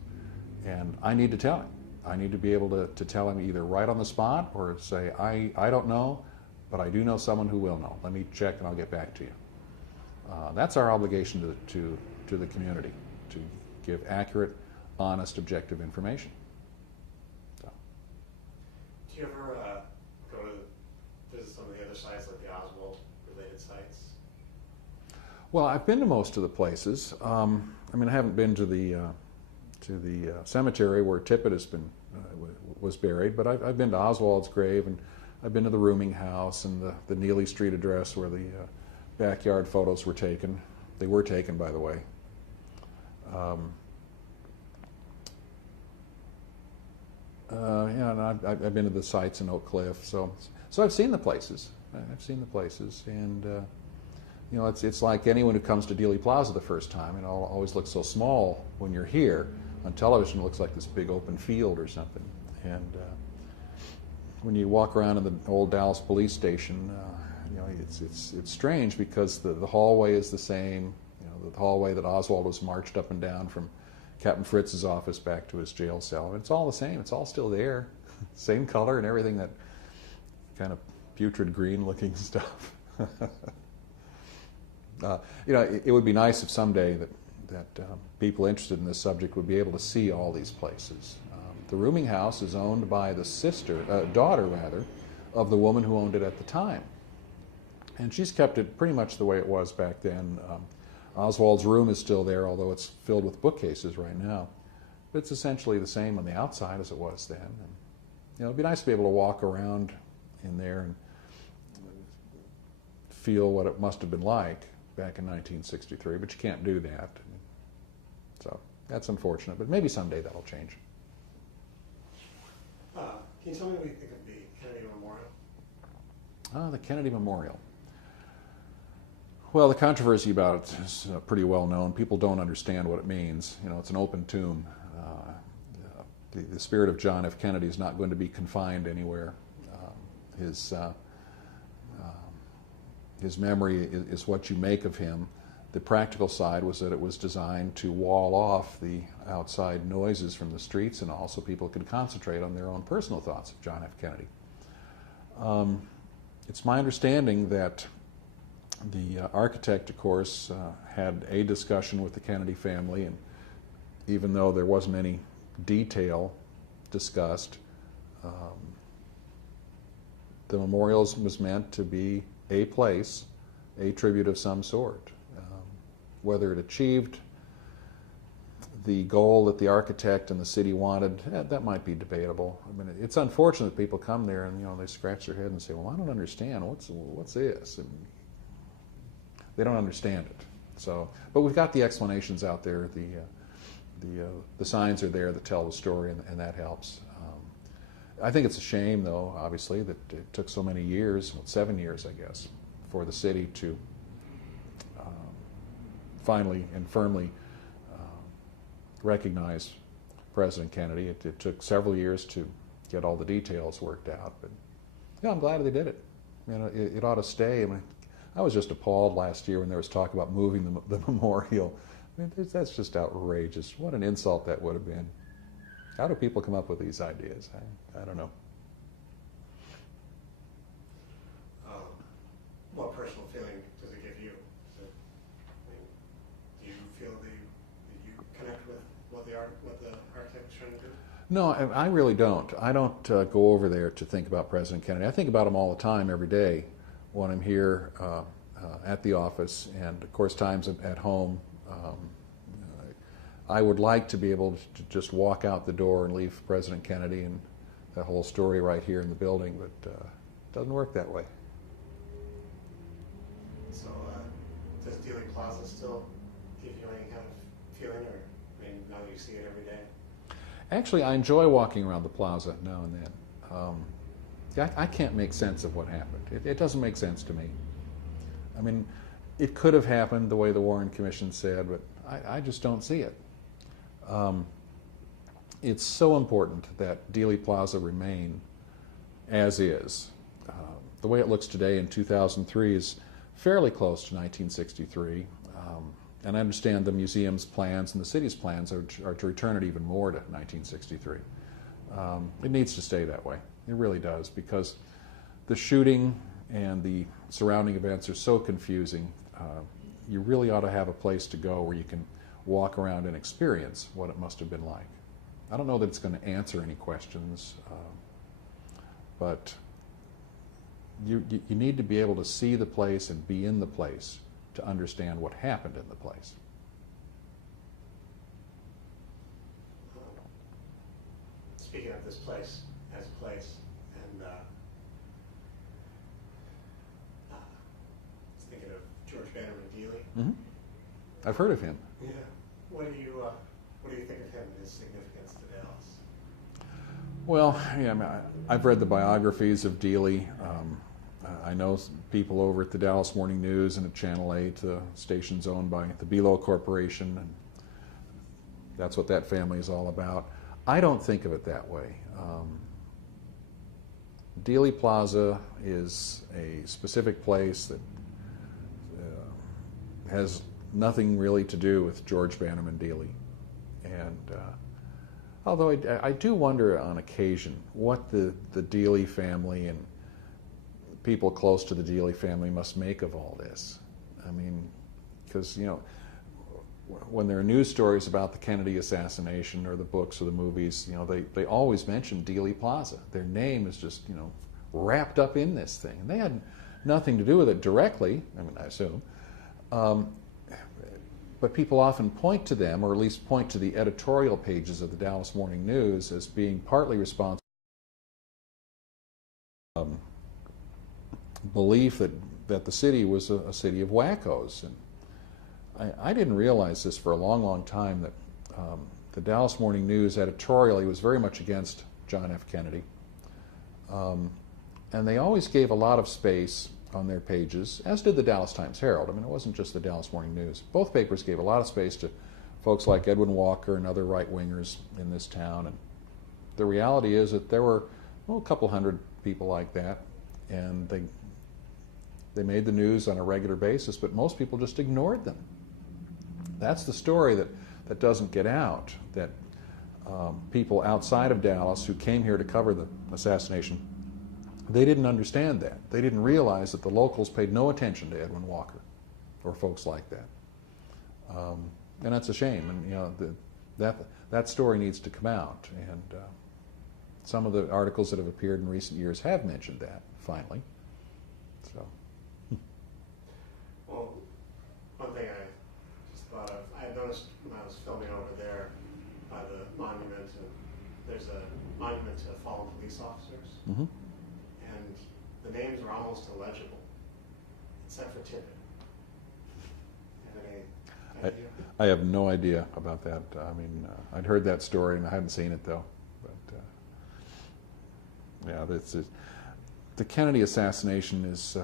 And I need to tell him. I need to be able to tell him either right on the spot or say, I don't know, but I do know someone who will know. Let me check and I'll get back to you. That's our obligation to the community, to give accurate, honest, objective information. So. Do you ever go to visit some of the other sites, like the Oswald-related sites? Well, I've been to most of the places. I mean, I haven't been to the cemetery where Tippett has been was buried, but I've been to Oswald's grave, and I've been to the rooming house and the Neely Street address where the backyard photos were taken. They were taken, by the way. And I've been to the sites in Oak Cliff, so I've seen the places. And it's like anyone who comes to Dealey Plaza the first time. It always looks so small when you're here. On television, it looks like this big open field or something. And when you walk around in the old Dallas police station, it's strange because the hallway is the same. The hallway that Oswald was marched up and down from Captain Fritz's office back to his jail cell. It's all the same. It's all still there. Same color and everything, that kind of putrid green looking stuff. It would be nice if someday that people interested in this subject would be able to see all these places. The rooming house is owned by the daughter of the woman who owned it at the time. And she's kept it pretty much the way it was back then. Oswald's room is still there, although it's filled with bookcases right now. But it's essentially the same on the outside as it was then. And, it'd be nice to be able to walk around in there and feel what it must have been like back in 1963, but you can't do that. So that's unfortunate, but maybe someday that'll change. Can you tell me what you think of the Kennedy Memorial? The Kennedy Memorial. Well, the controversy about it is pretty well known. People don't understand what it means. It's an open tomb. The spirit of John F. Kennedy is not going to be confined anywhere. His memory is what you make of him. The practical side was that it was designed to wall off the outside noises from the streets, and also people could concentrate on their own personal thoughts of John F. Kennedy. It's my understanding that the architect, of course, had a discussion with the Kennedy family, and even though there wasn't any detail discussed, the memorial was meant to be a place, a tribute of some sort. Whether it achieved the goal that the architect and the city wanted, that might be debatable. I mean, it's unfortunate that people come there and they scratch their head and say, "Well, I don't understand. What's this?" And they don't understand it. So, but we've got the explanations out there. The signs are there that tell the story, and that helps. I think it's a shame, though, obviously, that it took so many years, 7 years, I guess, for the city to finally and firmly recognize President Kennedy. It took several years to get all the details worked out, but yeah, I'm glad they did it. You know, it ought to stay. I mean, I was just appalled last year when there was talk about moving the memorial. I mean, that's just outrageous. What an insult that would have been. How do people come up with these ideas? I don't know. What personal feeling does it give you? Do you feel that you connect with what the architect is trying to do? No, I really don't. I don't go over there to think about President Kennedy. I think about him all the time, every day, when I'm here at the office, and of course times at home. I would like to be able to just walk out the door and leave President Kennedy and that whole story right here in the building, but it doesn't work that way. So does Dealey Plaza still give you any kind of feeling, or now that you see it every day? Actually, I enjoy walking around the plaza now and then. I can't make sense of what happened. It doesn't make sense to me. I mean, it could have happened the way the Warren Commission said, but I just don't see it. It's so important that Dealey Plaza remain as is. The way it looks today in 2003 is fairly close to 1963. And I understand the museum's plans and the city's plans are to return it even more to 1963. It needs to stay that way. It really does, because the shooting and the surrounding events are so confusing. You really ought to have a place to go where you can walk around and experience what it must have been like. I don't know that it's going to answer any questions, but you need to be able to see the place and be in the place to understand what happened in the place. Speaking of this place as a place, and thinking of George Bannerman Dealey. Mm-hmm. I've heard of him. Yeah. What do you think of him and his significance to Dallas? Well, yeah, I mean, I've read the biographies of Dealey. I know people over at the Dallas Morning News and at Channel 8, stations owned by the Below Corporation, and that's what that family is all about. I don't think of it that way. Dealey Plaza is a specific place that has nothing really to do with George Bannerman Dealey. And although I do wonder on occasion what the Dealey family and people close to the Dealey family must make of all this. I mean, because, you know, when there are news stories about the Kennedy assassination or the books or the movies, you know, they always mention Dealey Plaza. Their name is just, you know, wrapped up in this thing. And they had nothing to do with it directly, I mean, I assume. But people often point to them, or at least point to the editorial pages of the Dallas Morning News as being partly responsible for belief that the city was a city of wackos. And I didn't realize this for a long, long time, that the Dallas Morning News editorially was very much against John F. Kennedy. And they always gave a lot of space on their pages, as did the Dallas Times-Herald. I mean, it wasn't just the Dallas Morning News. Both papers gave a lot of space to folks like Edwin Walker and other right-wingers in this town. And the reality is that there were, well, a couple hundred people like that, and they made the news on a regular basis, but most people just ignored them. That's the story that doesn't get out, that people outside of Dallas who came here to cover the assassination, they didn't understand that. They didn't realize that the locals paid no attention to Edwin Walker or folks like that. And that's a shame. And, you know, that story needs to come out. And some of the articles that have appeared in recent years have mentioned that, finally. So. Well, one thing I just thought of, I had noticed when I was filming over there by the monument, and there's a monument to fallen police officers. Mm-hmm. And the names are almost illegible, except for Tippett. Have any idea? I have no idea about that. I mean, I'd heard that story and I hadn't seen it though. But yeah, the Kennedy assassination is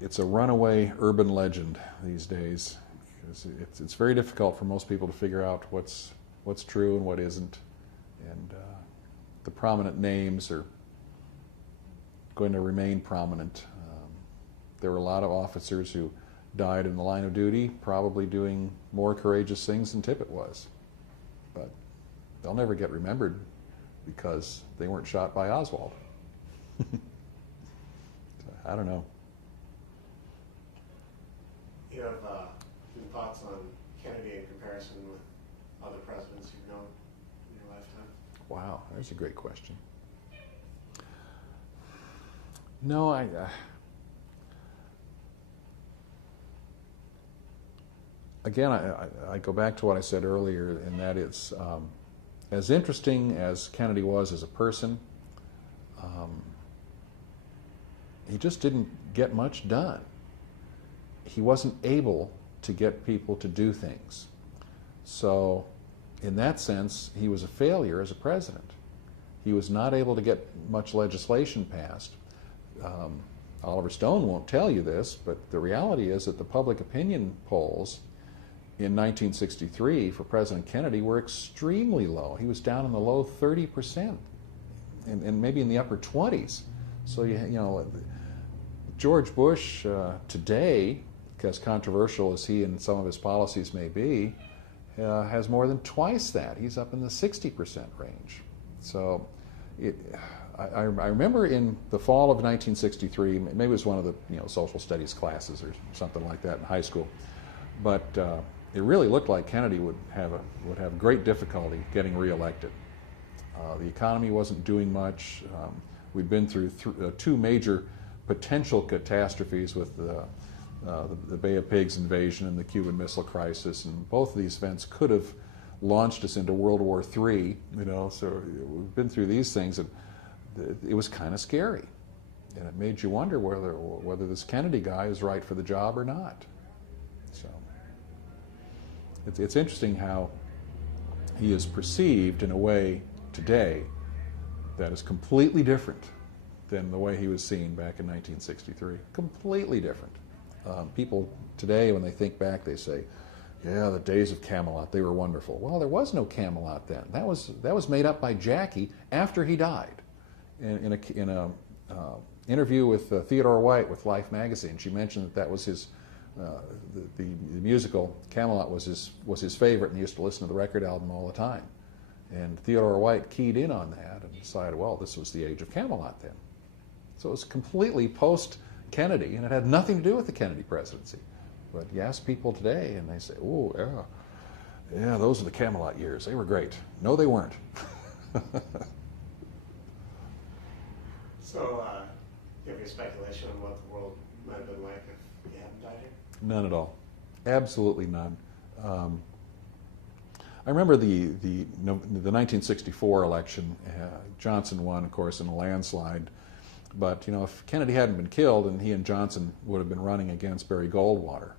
it's a runaway urban legend these days. It's very difficult for most people to figure out what's true and what isn't, and the prominent names are going to remain prominent. There were a lot of officers who died in the line of duty, probably doing more courageous things than Tippit was, but they'll never get remembered because they weren't shot by Oswald. So, I don't know. You have any thoughts on Kennedy in comparison with other presidents you've known in your lifetime? Wow, that's a great question. No, again, I go back to what I said earlier, and that is, as interesting as Kennedy was as a person, he just didn't get much done. He wasn't able to get people to do things. So, in that sense, he was a failure as a president. He was not able to get much legislation passed. Oliver Stone won't tell you this, but the reality is that the public opinion polls in 1963 for President Kennedy were extremely low. He was down in the low 30%, and maybe in the upper 20s. So, you know, George Bush today, as controversial as he and some of his policies may be, has more than twice that. He's up in the 60% range. So I remember in the fall of 1963, maybe it was one of the social studies classes or something like that in high school, but it really looked like Kennedy would have great difficulty getting reelected. The economy wasn't doing much. We'd been through two major potential catastrophes with the Bay of Pigs invasion and the Cuban Missile Crisis, and both of these events could have launched us into World War III. So we've been through these things, and it was kind of scary, and it made you wonder whether this Kennedy guy is right for the job or not. So it's interesting how he is perceived in a way today that is completely different than the way he was seen back in 1963. Completely different. People today, when they think back, they say, yeah, the days of Camelot, they were wonderful. Well, there was no Camelot then. That was made up by Jackie after he died. In a interview with Theodore White with Life magazine, she mentioned that was his, the musical Camelot was his favorite, and he used to listen to the record album all the time. And Theodore White keyed in on that and decided, well, this was the age of Camelot then. So it was completely post-Kennedy, and it had nothing to do with the Kennedy presidency. But you ask people today, and they say, oh, yeah, those are the Camelot years. They were great. No, they weren't. So, do you have any speculation on what the world might have been like if you hadn't died here? None at all. Absolutely none. I remember the 1964 election. Johnson won, of course, in a landslide. But if Kennedy hadn't been killed, and he and Johnson would have been running against Barry Goldwater,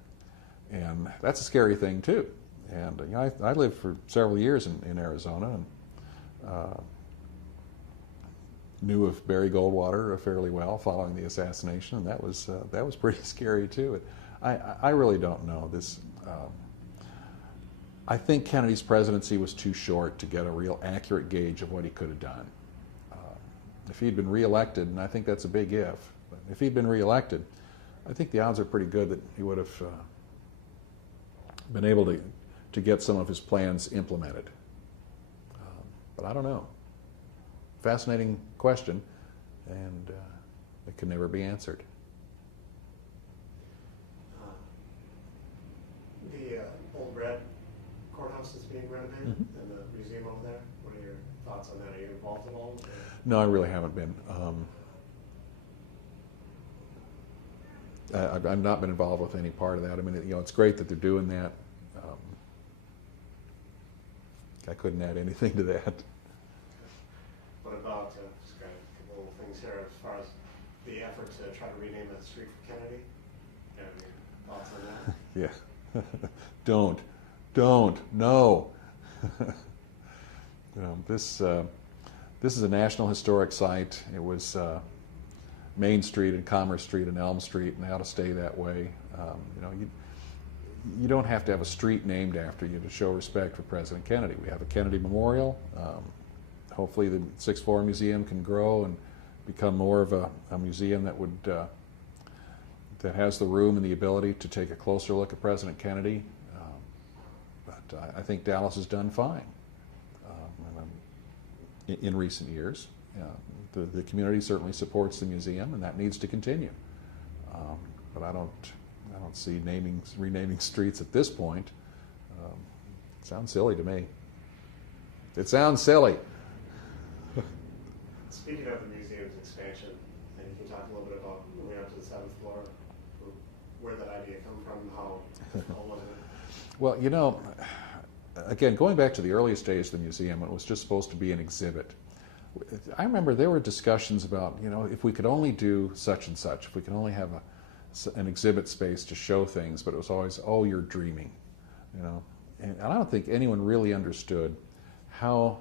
and that's a scary thing too. And I lived for several years in Arizona, and knew of Barry Goldwater fairly well following the assassination, and that was pretty scary too. I really don't know this. I think Kennedy's presidency was too short to get a real accurate gauge of what he could have done. If he'd been reelected, and I think that's a big if, but if he'd been reelected, I think the odds are pretty good that he would have been able to get some of his plans implemented. But I don't know. Fascinating question, and it can never be answered. The old red courthouse that's being renovated, and the museum over there, what are your thoughts on that? Are you involved at all? No, I really haven't been. I've not been involved with any part of that. I mean, it's great that they're doing that. I couldn't add anything to that. What about, just got a couple of things here, as far as the effort to try to rename the street for Kennedy? Do you have any thoughts on that? Yeah. Don't, no. This is a National Historic Site. It was Main Street and Commerce Street and Elm Street, and they ought to stay that way. You don't have to have a street named after you to show respect for President Kennedy. We have a Kennedy Memorial. Hopefully the sixth floor museum can grow and become more of a museum that would that has the room and the ability to take a closer look at President Kennedy. But I think Dallas has done fine in recent years. The community certainly supports the museum, and that needs to continue. But I don't see renaming streets at this point. It sounds silly to me. It sounds silly. Speaking of the museum's expansion, and you can talk a little bit about moving up to the seventh floor, where that idea come from, how was it? Well, again, going back to the earliest days of the museum, it was just supposed to be an exhibit. I remember there were discussions about, if we could only do such and such, if we could only have an exhibit space to show things, but it was always, oh, you're dreaming, And I don't think anyone really understood how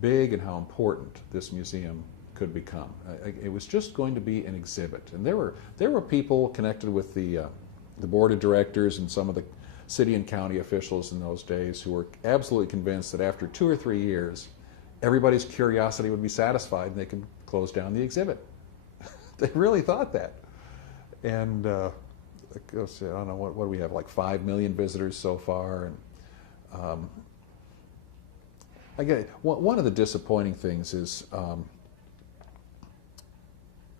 big and how important this museum could become. It was just going to be an exhibit, and there were people connected with the board of directors and some of the city and county officials in those days who were absolutely convinced that after 2 or 3 years, everybody's curiosity would be satisfied and they could close down the exhibit. They really thought that. And I don't know, what do we have, like 5 million visitors so far? And I get it. One of the disappointing things is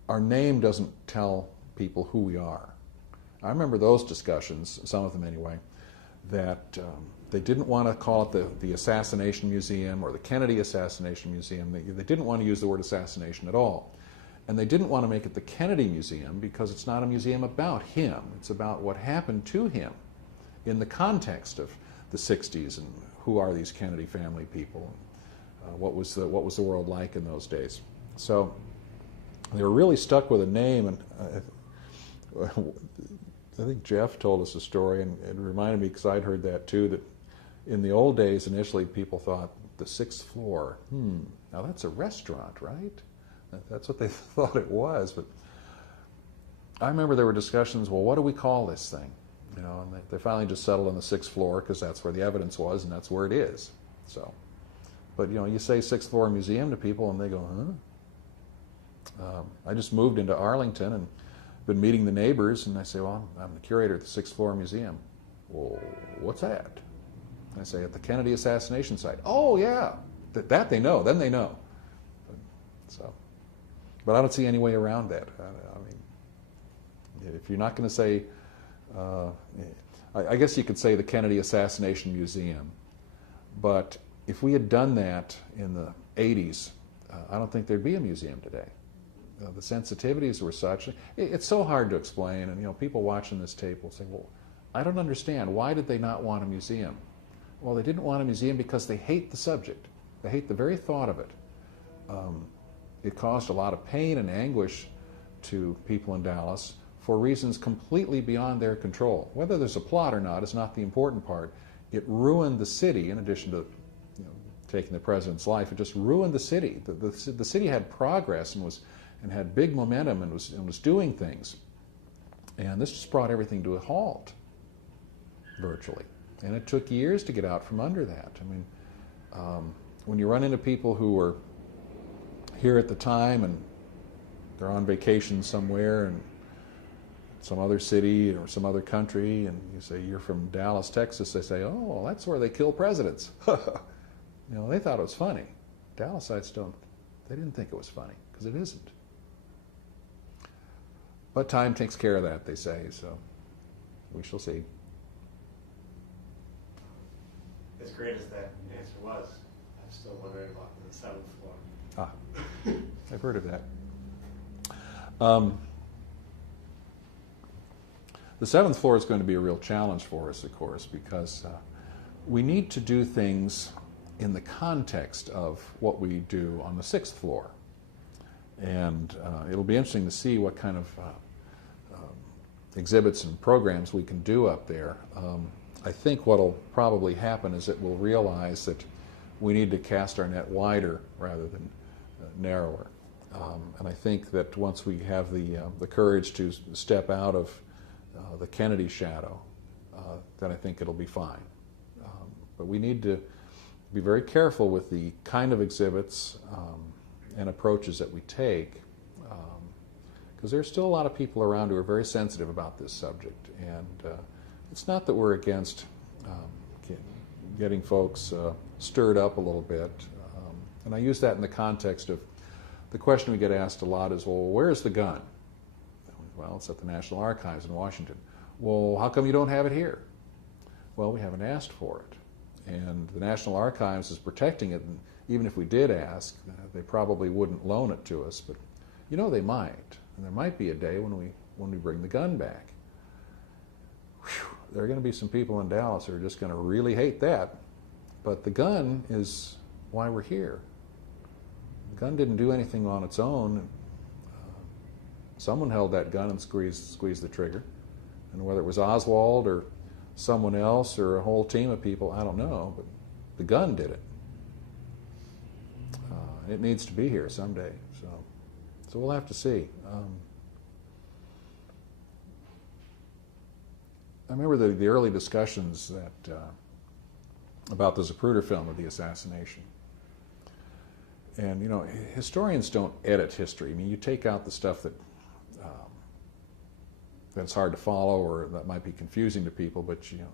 our name doesn't tell people who we are. I remember those discussions, some of them anyway, that they didn't want to call it the Assassination Museum or the Kennedy Assassination Museum. They didn't want to use the word assassination at all. And they didn't want to make it the Kennedy Museum because it's not a museum about him. It's about what happened to him in the context of the 60s and who are these Kennedy family people. What was the world like in those days? So they were really stuck with a name, and I think Jeff told us a story, and it reminded me, because I'd heard that too, that in the old days, initially, people thought the sixth floor, now that's a restaurant, right? That's what they thought it was. But I remember there were discussions, well, what do we call this thing? And they finally just settled on the sixth floor because that's where the evidence was and that's where it is. So, but you say sixth floor museum to people and they go, huh? I just moved into Arlington and been meeting the neighbors, and I say, well, I'm the curator at the sixth floor museum. Well, what's that? And I say, at the Kennedy assassination site. Oh, yeah. That they know. Then they know. But I don't see any way around that. I mean, if you're not going to say, I guess you could say the Kennedy Assassination Museum, but if we had done that in the 80s, I don't think there'd be a museum today. The sensitivities were such. It's so hard to explain, and people watching this tape will say, well, I don't understand. Why did they not want a museum? Well, they didn't want a museum because they hate the subject. They hate the very thought of it. It caused a lot of pain and anguish to people in Dallas for reasons completely beyond their control. Whether there's a plot or not is not the important part. It ruined the city, in addition to taking the president's life. It just ruined the city. The city had progress and had big momentum and was doing things. And this just brought everything to a halt, virtually. And it took years to get out from under that. I mean, when you run into people who were here at the time and they're on vacation somewhere in some other city or some other country, and you say you're from Dallas, Texas, they say, oh, that's where they kill presidents. They thought it was funny. Dallasites they didn't think it was funny, because it isn't. But time takes care of that, they say, so we shall see. As great as that answer was, I'm still wondering about the seventh floor. I've heard of that. The seventh floor is going to be a real challenge for us, of course, because we need to do things in the context of what we do on the sixth floor. And it'll be interesting to see what kind of exhibits and programs we can do up there. I think what will probably happen is that we'll realize that we need to cast our net wider rather than narrower. And I think that once we have the courage to step out of the Kennedy shadow, then I think it'll be fine. But we need to be very careful with the kind of exhibits and approaches that we take, because there's still a lot of people around who are very sensitive about this subject. And it's not that we're against getting folks stirred up a little bit. And I use that in the context of the question we get asked a lot is, well, where's the gun? Well, it's at the National Archives in Washington. Well, how come you don't have it here? Well, we haven't asked for it. And the National Archives is protecting it. And even if we did ask, they probably wouldn't loan it to us. But, you know, they might. And there might be a day when we bring the gun back. Whew, there are going to be some people in Dallas who are just going to really hate that. But the gun is why we're here. The gun didn't do anything on its own. Someone held that gun and squeezed the trigger. And whether it was Oswald or someone else or a whole team of people, I don't know, but the gun did it. It needs to be here someday. So we'll have to see. I remember the early discussions that about the Zapruder film of the assassination. And, you know, historians don't edit history. I mean, you take out the stuff that's hard to follow or that might be confusing to people, but, you know,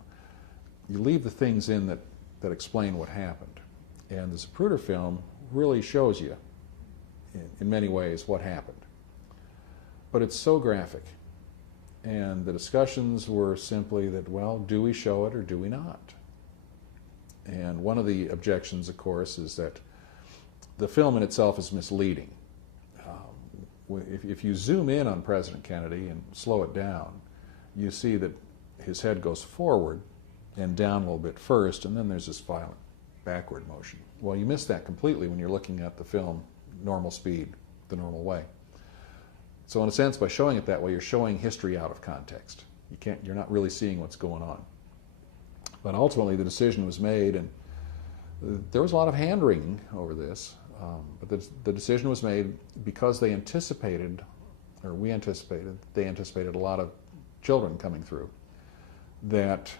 you leave the things in that explain what happened. And the Zapruder film really shows you, in many ways, what happened. But it's so graphic. And the discussions were simply that, well, do we show it or do we not? And one of the objections, of course, is that the film in itself is misleading. If you zoom in on President Kennedy and slow it down, you see that his head goes forward and down a little bit first, and then there's this violent backward motion. Well, you miss that completely when you're looking at the film normal speed, the normal way. So in a sense, by showing it that way, you're showing history out of context. You're not really seeing what's going on. But ultimately, the decision was made, and there was a lot of hand-wringing over this. But the decision was made because they anticipated, or we anticipated, they anticipated a lot of children coming through, that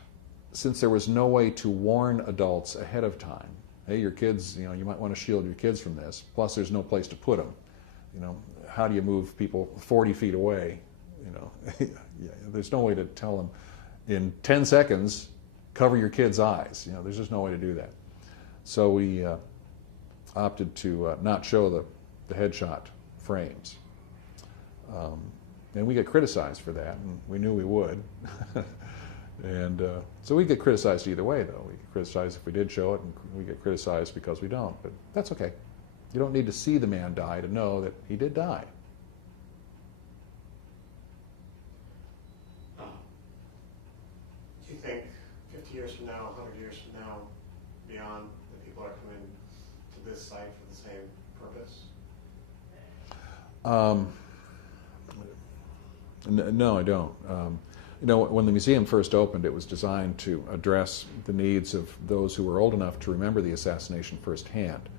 since there was no way to warn adults ahead of time, hey, your kids, you know, you might want to shield your kids from this, plus there's no place to put them. You know, how do you move people 40 feet away? You know, yeah, there's no way to tell them in 10 seconds, cover your kid's eyes. You know, there's just no way to do that. So we opted to not show the headshot frames. And we get criticized for that, and we knew we would. And so we get criticized either way, though. We get criticized if we did show it, and we get criticized because we don't. But that's okay. You don't need to see the man die to know that he did die. Do you think 50 years from now, 100 years from now, beyond, that people are coming to this site for the same purpose? No, I don't. You know, when the museum first opened, it was designed to address the needs of those who were old enough to remember the assassination firsthand.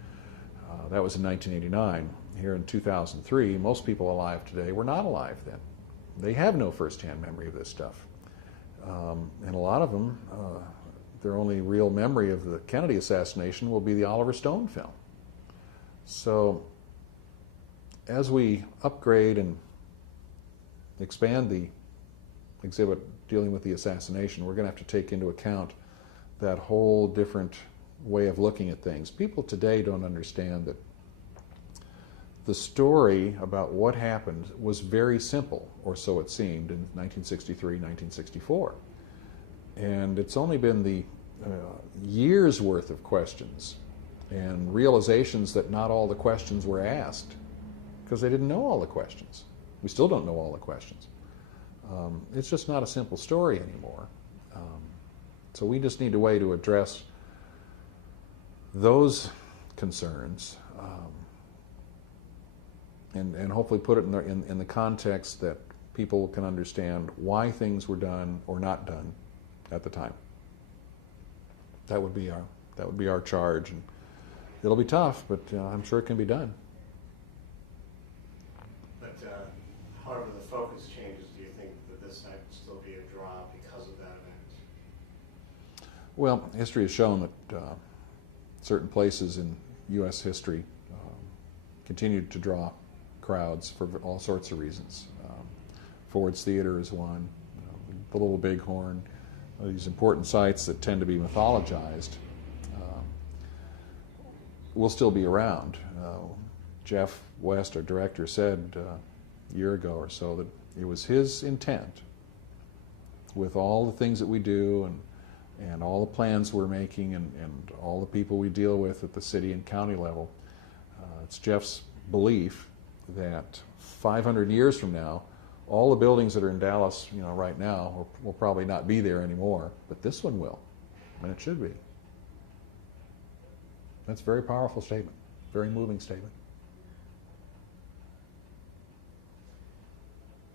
That was in 1989. Here in 2003, most people alive today were not alive then. They have no firsthand memory of this stuff. And a lot of them, their only real memory of the Kennedy assassination will be the Oliver Stone film. So as we upgrade and expand the exhibit dealing with the assassination, we're going to have to take into account that whole different way of looking at things. People today don't understand that the story about what happened was very simple, or so it seemed, in 1963, 1964. And it's only been the years worth of questions and realizations that not all the questions were asked because they didn't know all the questions. We still don't know all the questions. It's just not a simple story anymore. So we just need a way to address those concerns and hopefully put it in the context that people can understand why things were done or not done at the time. That would be our charge, and it'll be tough, but I'm sure it can be done. however the focus changes, do you think that this site would still be a draw because of that event? Well, history has shown that certain places in U.S. history continued to draw crowds for all sorts of reasons. Ford's Theater is one, the Little Bighorn, these important sites that tend to be mythologized will still be around. Jeff West, our director, said a year ago or so that it was his intent, with all the things that we do and all the plans we're making and all the people we deal with at the city and county level, it's Jeff's belief that 500 years from now, all the buildings that are in Dallas, right now, will probably not be there anymore, but this one will, and it should be. That's a very powerful statement, very moving statement.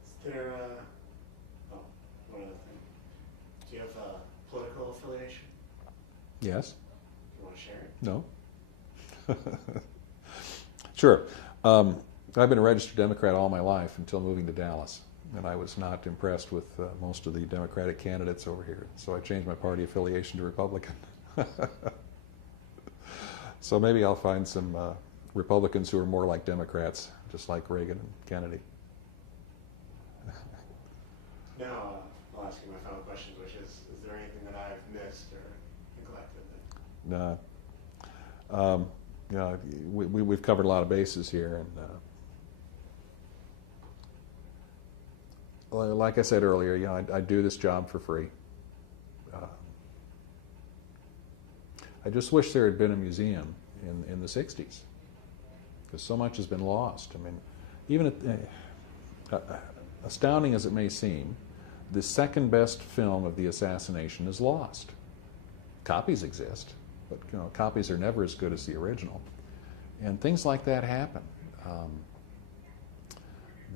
Is there one other thing. Do you have a political affiliation? Yes. You want to share it? No. Sure. I've been a registered Democrat all my life until moving to Dallas, and I was not impressed with most of the Democratic candidates over here, so I changed my party affiliation to Republican. So maybe I'll find some Republicans who are more like Democrats, just like Reagan and Kennedy. Now, I'll ask you my final question, which is there anything that I've missed or neglected? We've covered a lot of bases here, and like I said earlier, I do this job for free. I just wish there had been a museum in the 60s, because so much has been lost. I mean, even astounding as it may seem, the second best film of the assassination is lost. Copies exist, but copies are never as good as the original, and things like that happen.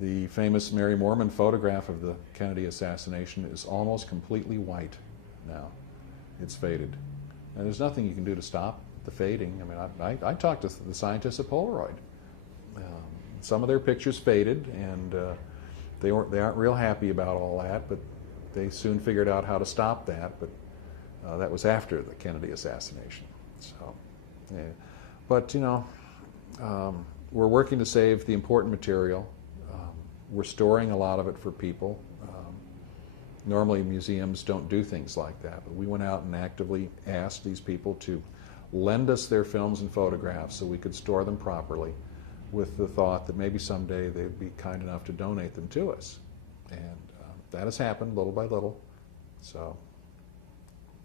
The famous Mary Moorman photograph of the Kennedy assassination is almost completely white now. It's faded, and there's nothing you can do to stop the fading. I mean, I talked to the scientists at Polaroid. Some of their pictures faded, and they aren't real happy about all that, but they soon figured out how to stop that. But that was after the Kennedy assassination. So, yeah. But we're working to save the important material. We're storing a lot of it for people. Normally museums don't do things like that, but we went out and actively asked these people to lend us their films and photographs so we could store them properly, with the thought that maybe someday they'd be kind enough to donate them to us. And that has happened little by little. So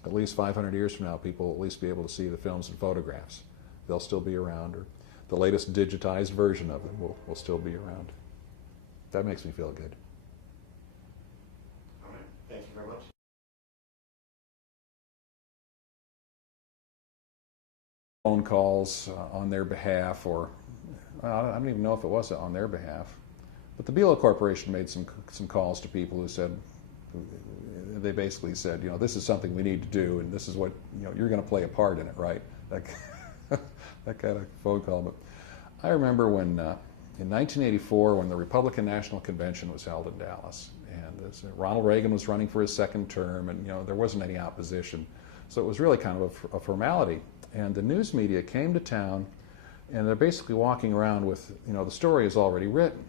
at least 500 years from now, people will at least be able to see the films and photographs. They'll still be around, or the latest digitized version of them will still be around. That makes me feel good. All right. Thank you very much. Phone calls on their behalf, or I don't even know if it was on their behalf, but the Dealey Corporation made some calls to people who said, they basically said, this is something we need to do, and this is what, you're going to play a part in it, right? That kind of phone call. But I remember when, in 1984, when the Republican National Convention was held in Dallas, and Ronald Reagan was running for his second term, and there wasn't any opposition, so it was really kind of a formality. And the news media came to town, and they're basically walking around with, the story is already written.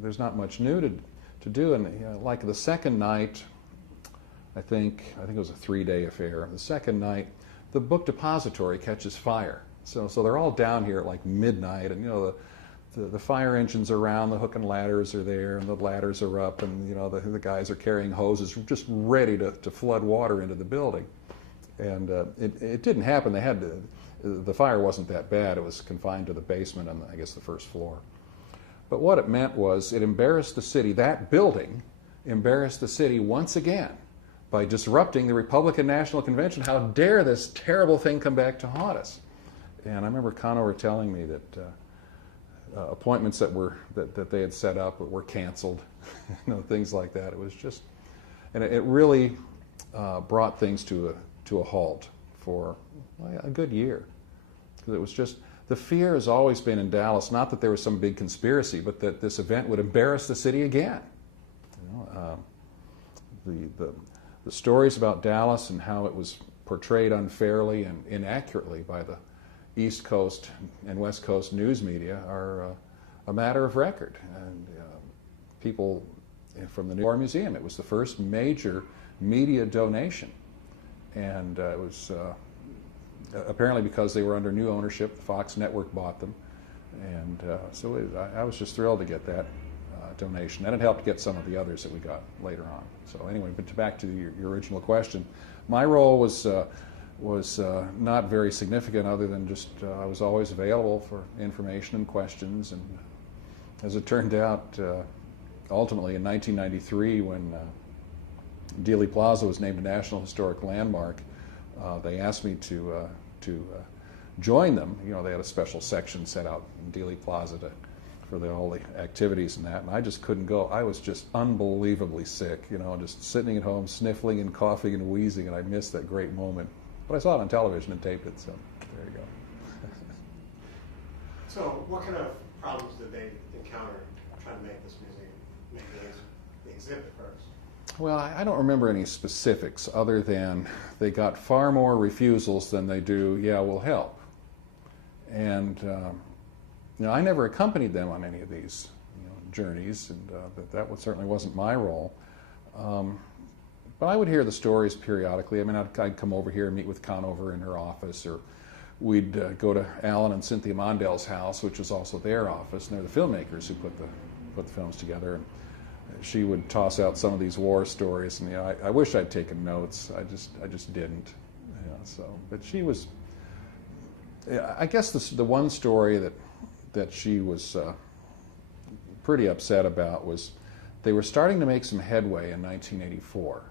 There's not much new to do. And like the second night, I think it was a 3-day affair. The second night, the book depository catches fire. So they're all down here at like midnight, and the fire engines are around, the hook and ladders are there, and the ladders are up, and the guys are carrying hoses, just ready to flood water into the building. And it didn't happen. The fire wasn't that bad. It was confined to the basement and I guess the first floor. But what it meant was it embarrassed the city. That building embarrassed the city once again by disrupting the Republican National Convention. How dare this terrible thing come back to haunt us? And I remember Conover telling me that appointments that they had set up were canceled, things like that. It was just, and it really brought things to a halt for a good year, because it was just the fear has always been in Dallas, not that there was some big conspiracy, but that this event would embarrass the city again. You know, the stories about Dallas and how it was portrayed unfairly and inaccurately by the East Coast and West Coast news media are a matter of record. And people from the New York Museum, it was the first major media donation. And it was apparently because they were under new ownership, the Fox network bought them. And I was just thrilled to get that donation. And it helped get some of the others that we got later on. So anyway, but back to your original question. My role was not very significant, other than just I was always available for information and questions. And as it turned out, ultimately in 1993, when Dealey Plaza was named a National Historic Landmark, they asked me to join them. You know, they had a special section set out in Dealey Plaza for all the activities and that, and I just couldn't go. I was just unbelievably sick, you know, just sitting at home sniffling and coughing and wheezing, and I missed that great moment. But I saw it on television and taped it, so there you go. So what kind of problems did they encounter trying to make this museum, make the exhibit first? Well, I don't remember any specifics other than they got far more refusals than they do, yeah, we'll help. And you know, I never accompanied them on any of these journeys, and that certainly wasn't my role. But I would hear the stories periodically. I mean, I'd come over here and meet with Conover in her office, or we'd go to Alan and Cynthia Mondale's house, which was also their office, and they're the filmmakers who put the films together. And she would toss out some of these war stories, and I wish I'd taken notes. I just didn't. But she was. I guess the one story that she was pretty upset about was they were starting to make some headway in 1984,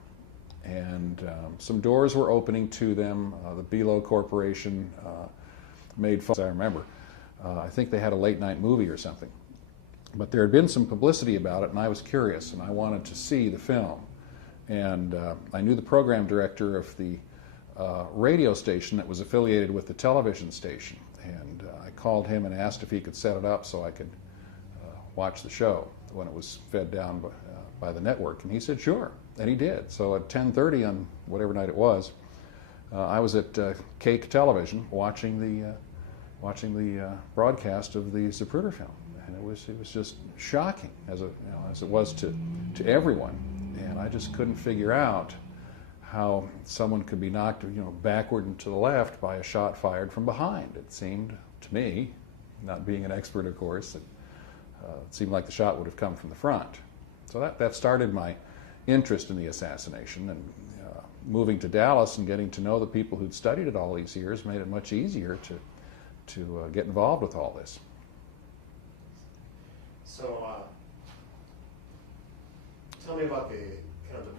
and some doors were opening to them. The Belo Corporation made films, I remember. I think they had a late night movie or something. But there had been some publicity about it, and I was curious, and I wanted to see the film. And I knew the program director of the radio station that was affiliated with the television station. And I called him and asked if he could set it up so I could watch the show when it was fed down by the network. And he said, sure. And he did. So at 10:30 on whatever night it was, I was at Cake Television watching the broadcast of the Zapruder film. And it was just shocking, as it was to everyone. And I just couldn't figure out how someone could be knocked, backward and to the left by a shot fired from behind. It seemed to me, not being an expert, of course, it seemed like the shot would have come from the front. So that started my interest in the assassination, and moving to Dallas and getting to know the people who'd studied it all these years made it much easier to get involved with all this. So, tell me about the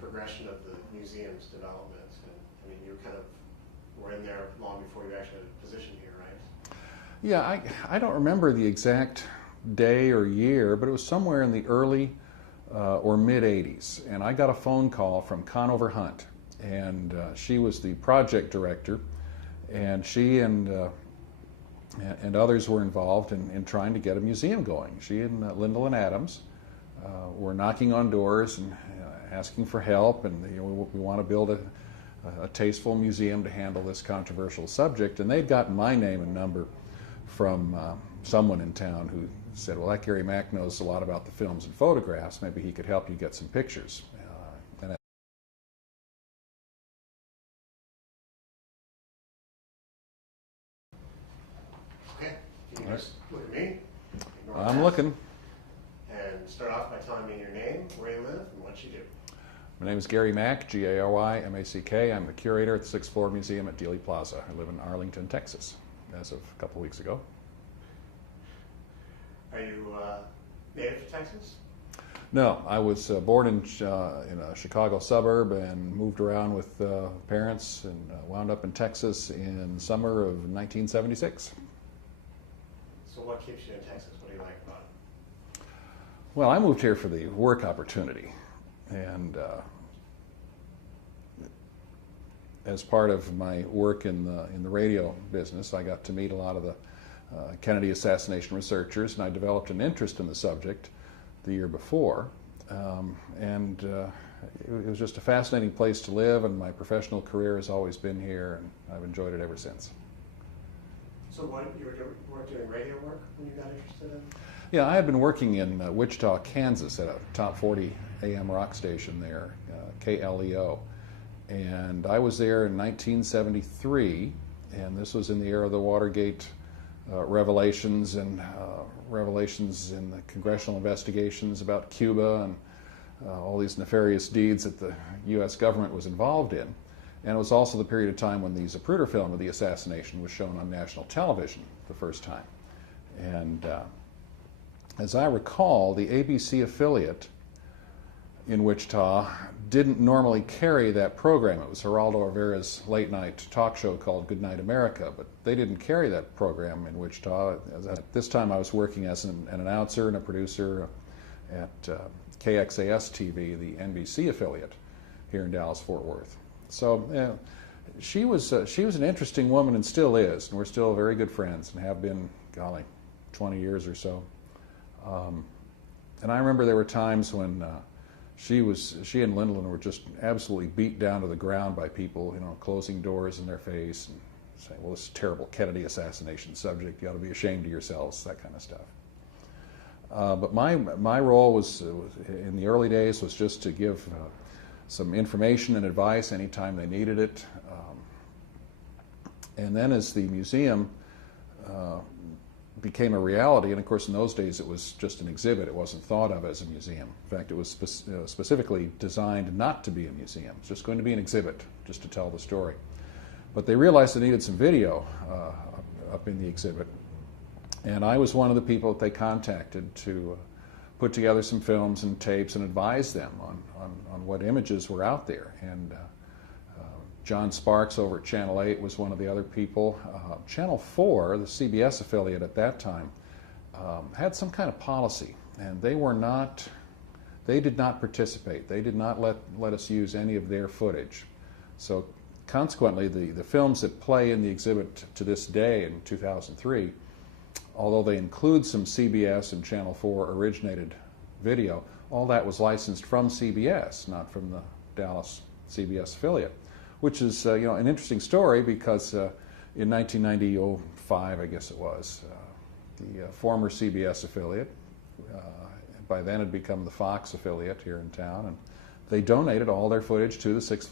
progression of the museum's development. And, I mean, you were in there long before you actually had a position here, right? Yeah, I don't remember the exact day or year, but it was somewhere in the early or mid-'80s. And I got a phone call from Conover Hunt, and she was the project director, and she and others were involved in trying to get a museum going. She and Lyndall and Adams were knocking on doors and asking for help, and we want to build a tasteful museum to handle this controversial subject. And they'd gotten my name and number from someone in town who said, well, that Gary Mack knows a lot about the films and photographs. Maybe he could help you get some pictures. Okay, can you just look at me? I'm looking. And start off by telling me your name, where you live, and what you do. My name is Gary Mack, G-A-R-Y-M-A-C-K. I'm the curator at the 6th floor museum at Dealey Plaza. I live in Arlington, Texas, as of a couple weeks ago. Are you native to Texas? No, I was born in a Chicago suburb and moved around with parents and wound up in Texas in summer of 1976. So what keeps you in Texas? What do you like about it? Well, I moved here for the work opportunity, and as part of my work in the radio business, I got to meet a lot of the Kennedy assassination researchers, and I developed an interest in the subject the year before. It was just a fascinating place to live, and my professional career has always been here, and I've enjoyed it ever since. So you were doing radio work when you got interested in? Yeah, I had been working in Wichita, Kansas at a top 40 AM rock station there, KLEO. And I was there in 1973, and this was in the era of the Watergate revelations and revelations in the congressional investigations about Cuba and all these nefarious deeds that the U.S. government was involved in. And it was also the period of time when the Zapruder film of the assassination was shown on national television the first time. And as I recall, the ABC affiliate in Wichita didn't normally carry that program. It was Geraldo Rivera's late-night talk show called Good Night America, but they didn't carry that program in Wichita. At this time, I was working as an announcer and a producer at KXAS TV, the NBC affiliate here in Dallas-Fort Worth. So she was an interesting woman and still is, and we're still very good friends and have been, golly, 20 years or so. And I remember there were times when she and Lyndon were just absolutely beat down to the ground by people, closing doors in their face and saying, well, this is a terrible Kennedy assassination subject, you ought to be ashamed of yourselves, that kind of stuff. But my role was, in the early days, was just to give some information and advice anytime they needed it. And then as the museum became a reality, and of course in those days it was just an exhibit, it wasn't thought of as a museum. In fact, it was specifically designed not to be a museum. It's just going to be an exhibit, just to tell the story. But they realized they needed some video up in the exhibit. And I was one of the people that they contacted to put together some films and tapes and advise them on what images were out there. And John Sparks over at Channel 8 was one of the other people. Channel 4, the CBS affiliate at that time, had some kind of policy, and they did not participate. They did not let us use any of their footage. So consequently, the films that play in the exhibit to this day in 2003, although they include some CBS and Channel 4 originated video, all that was licensed from CBS, not from the Dallas CBS affiliate. Which is an interesting story because in 1995, I guess it was, the former CBS affiliate, by then had become the Fox affiliate here in town, and they donated all their footage to the 6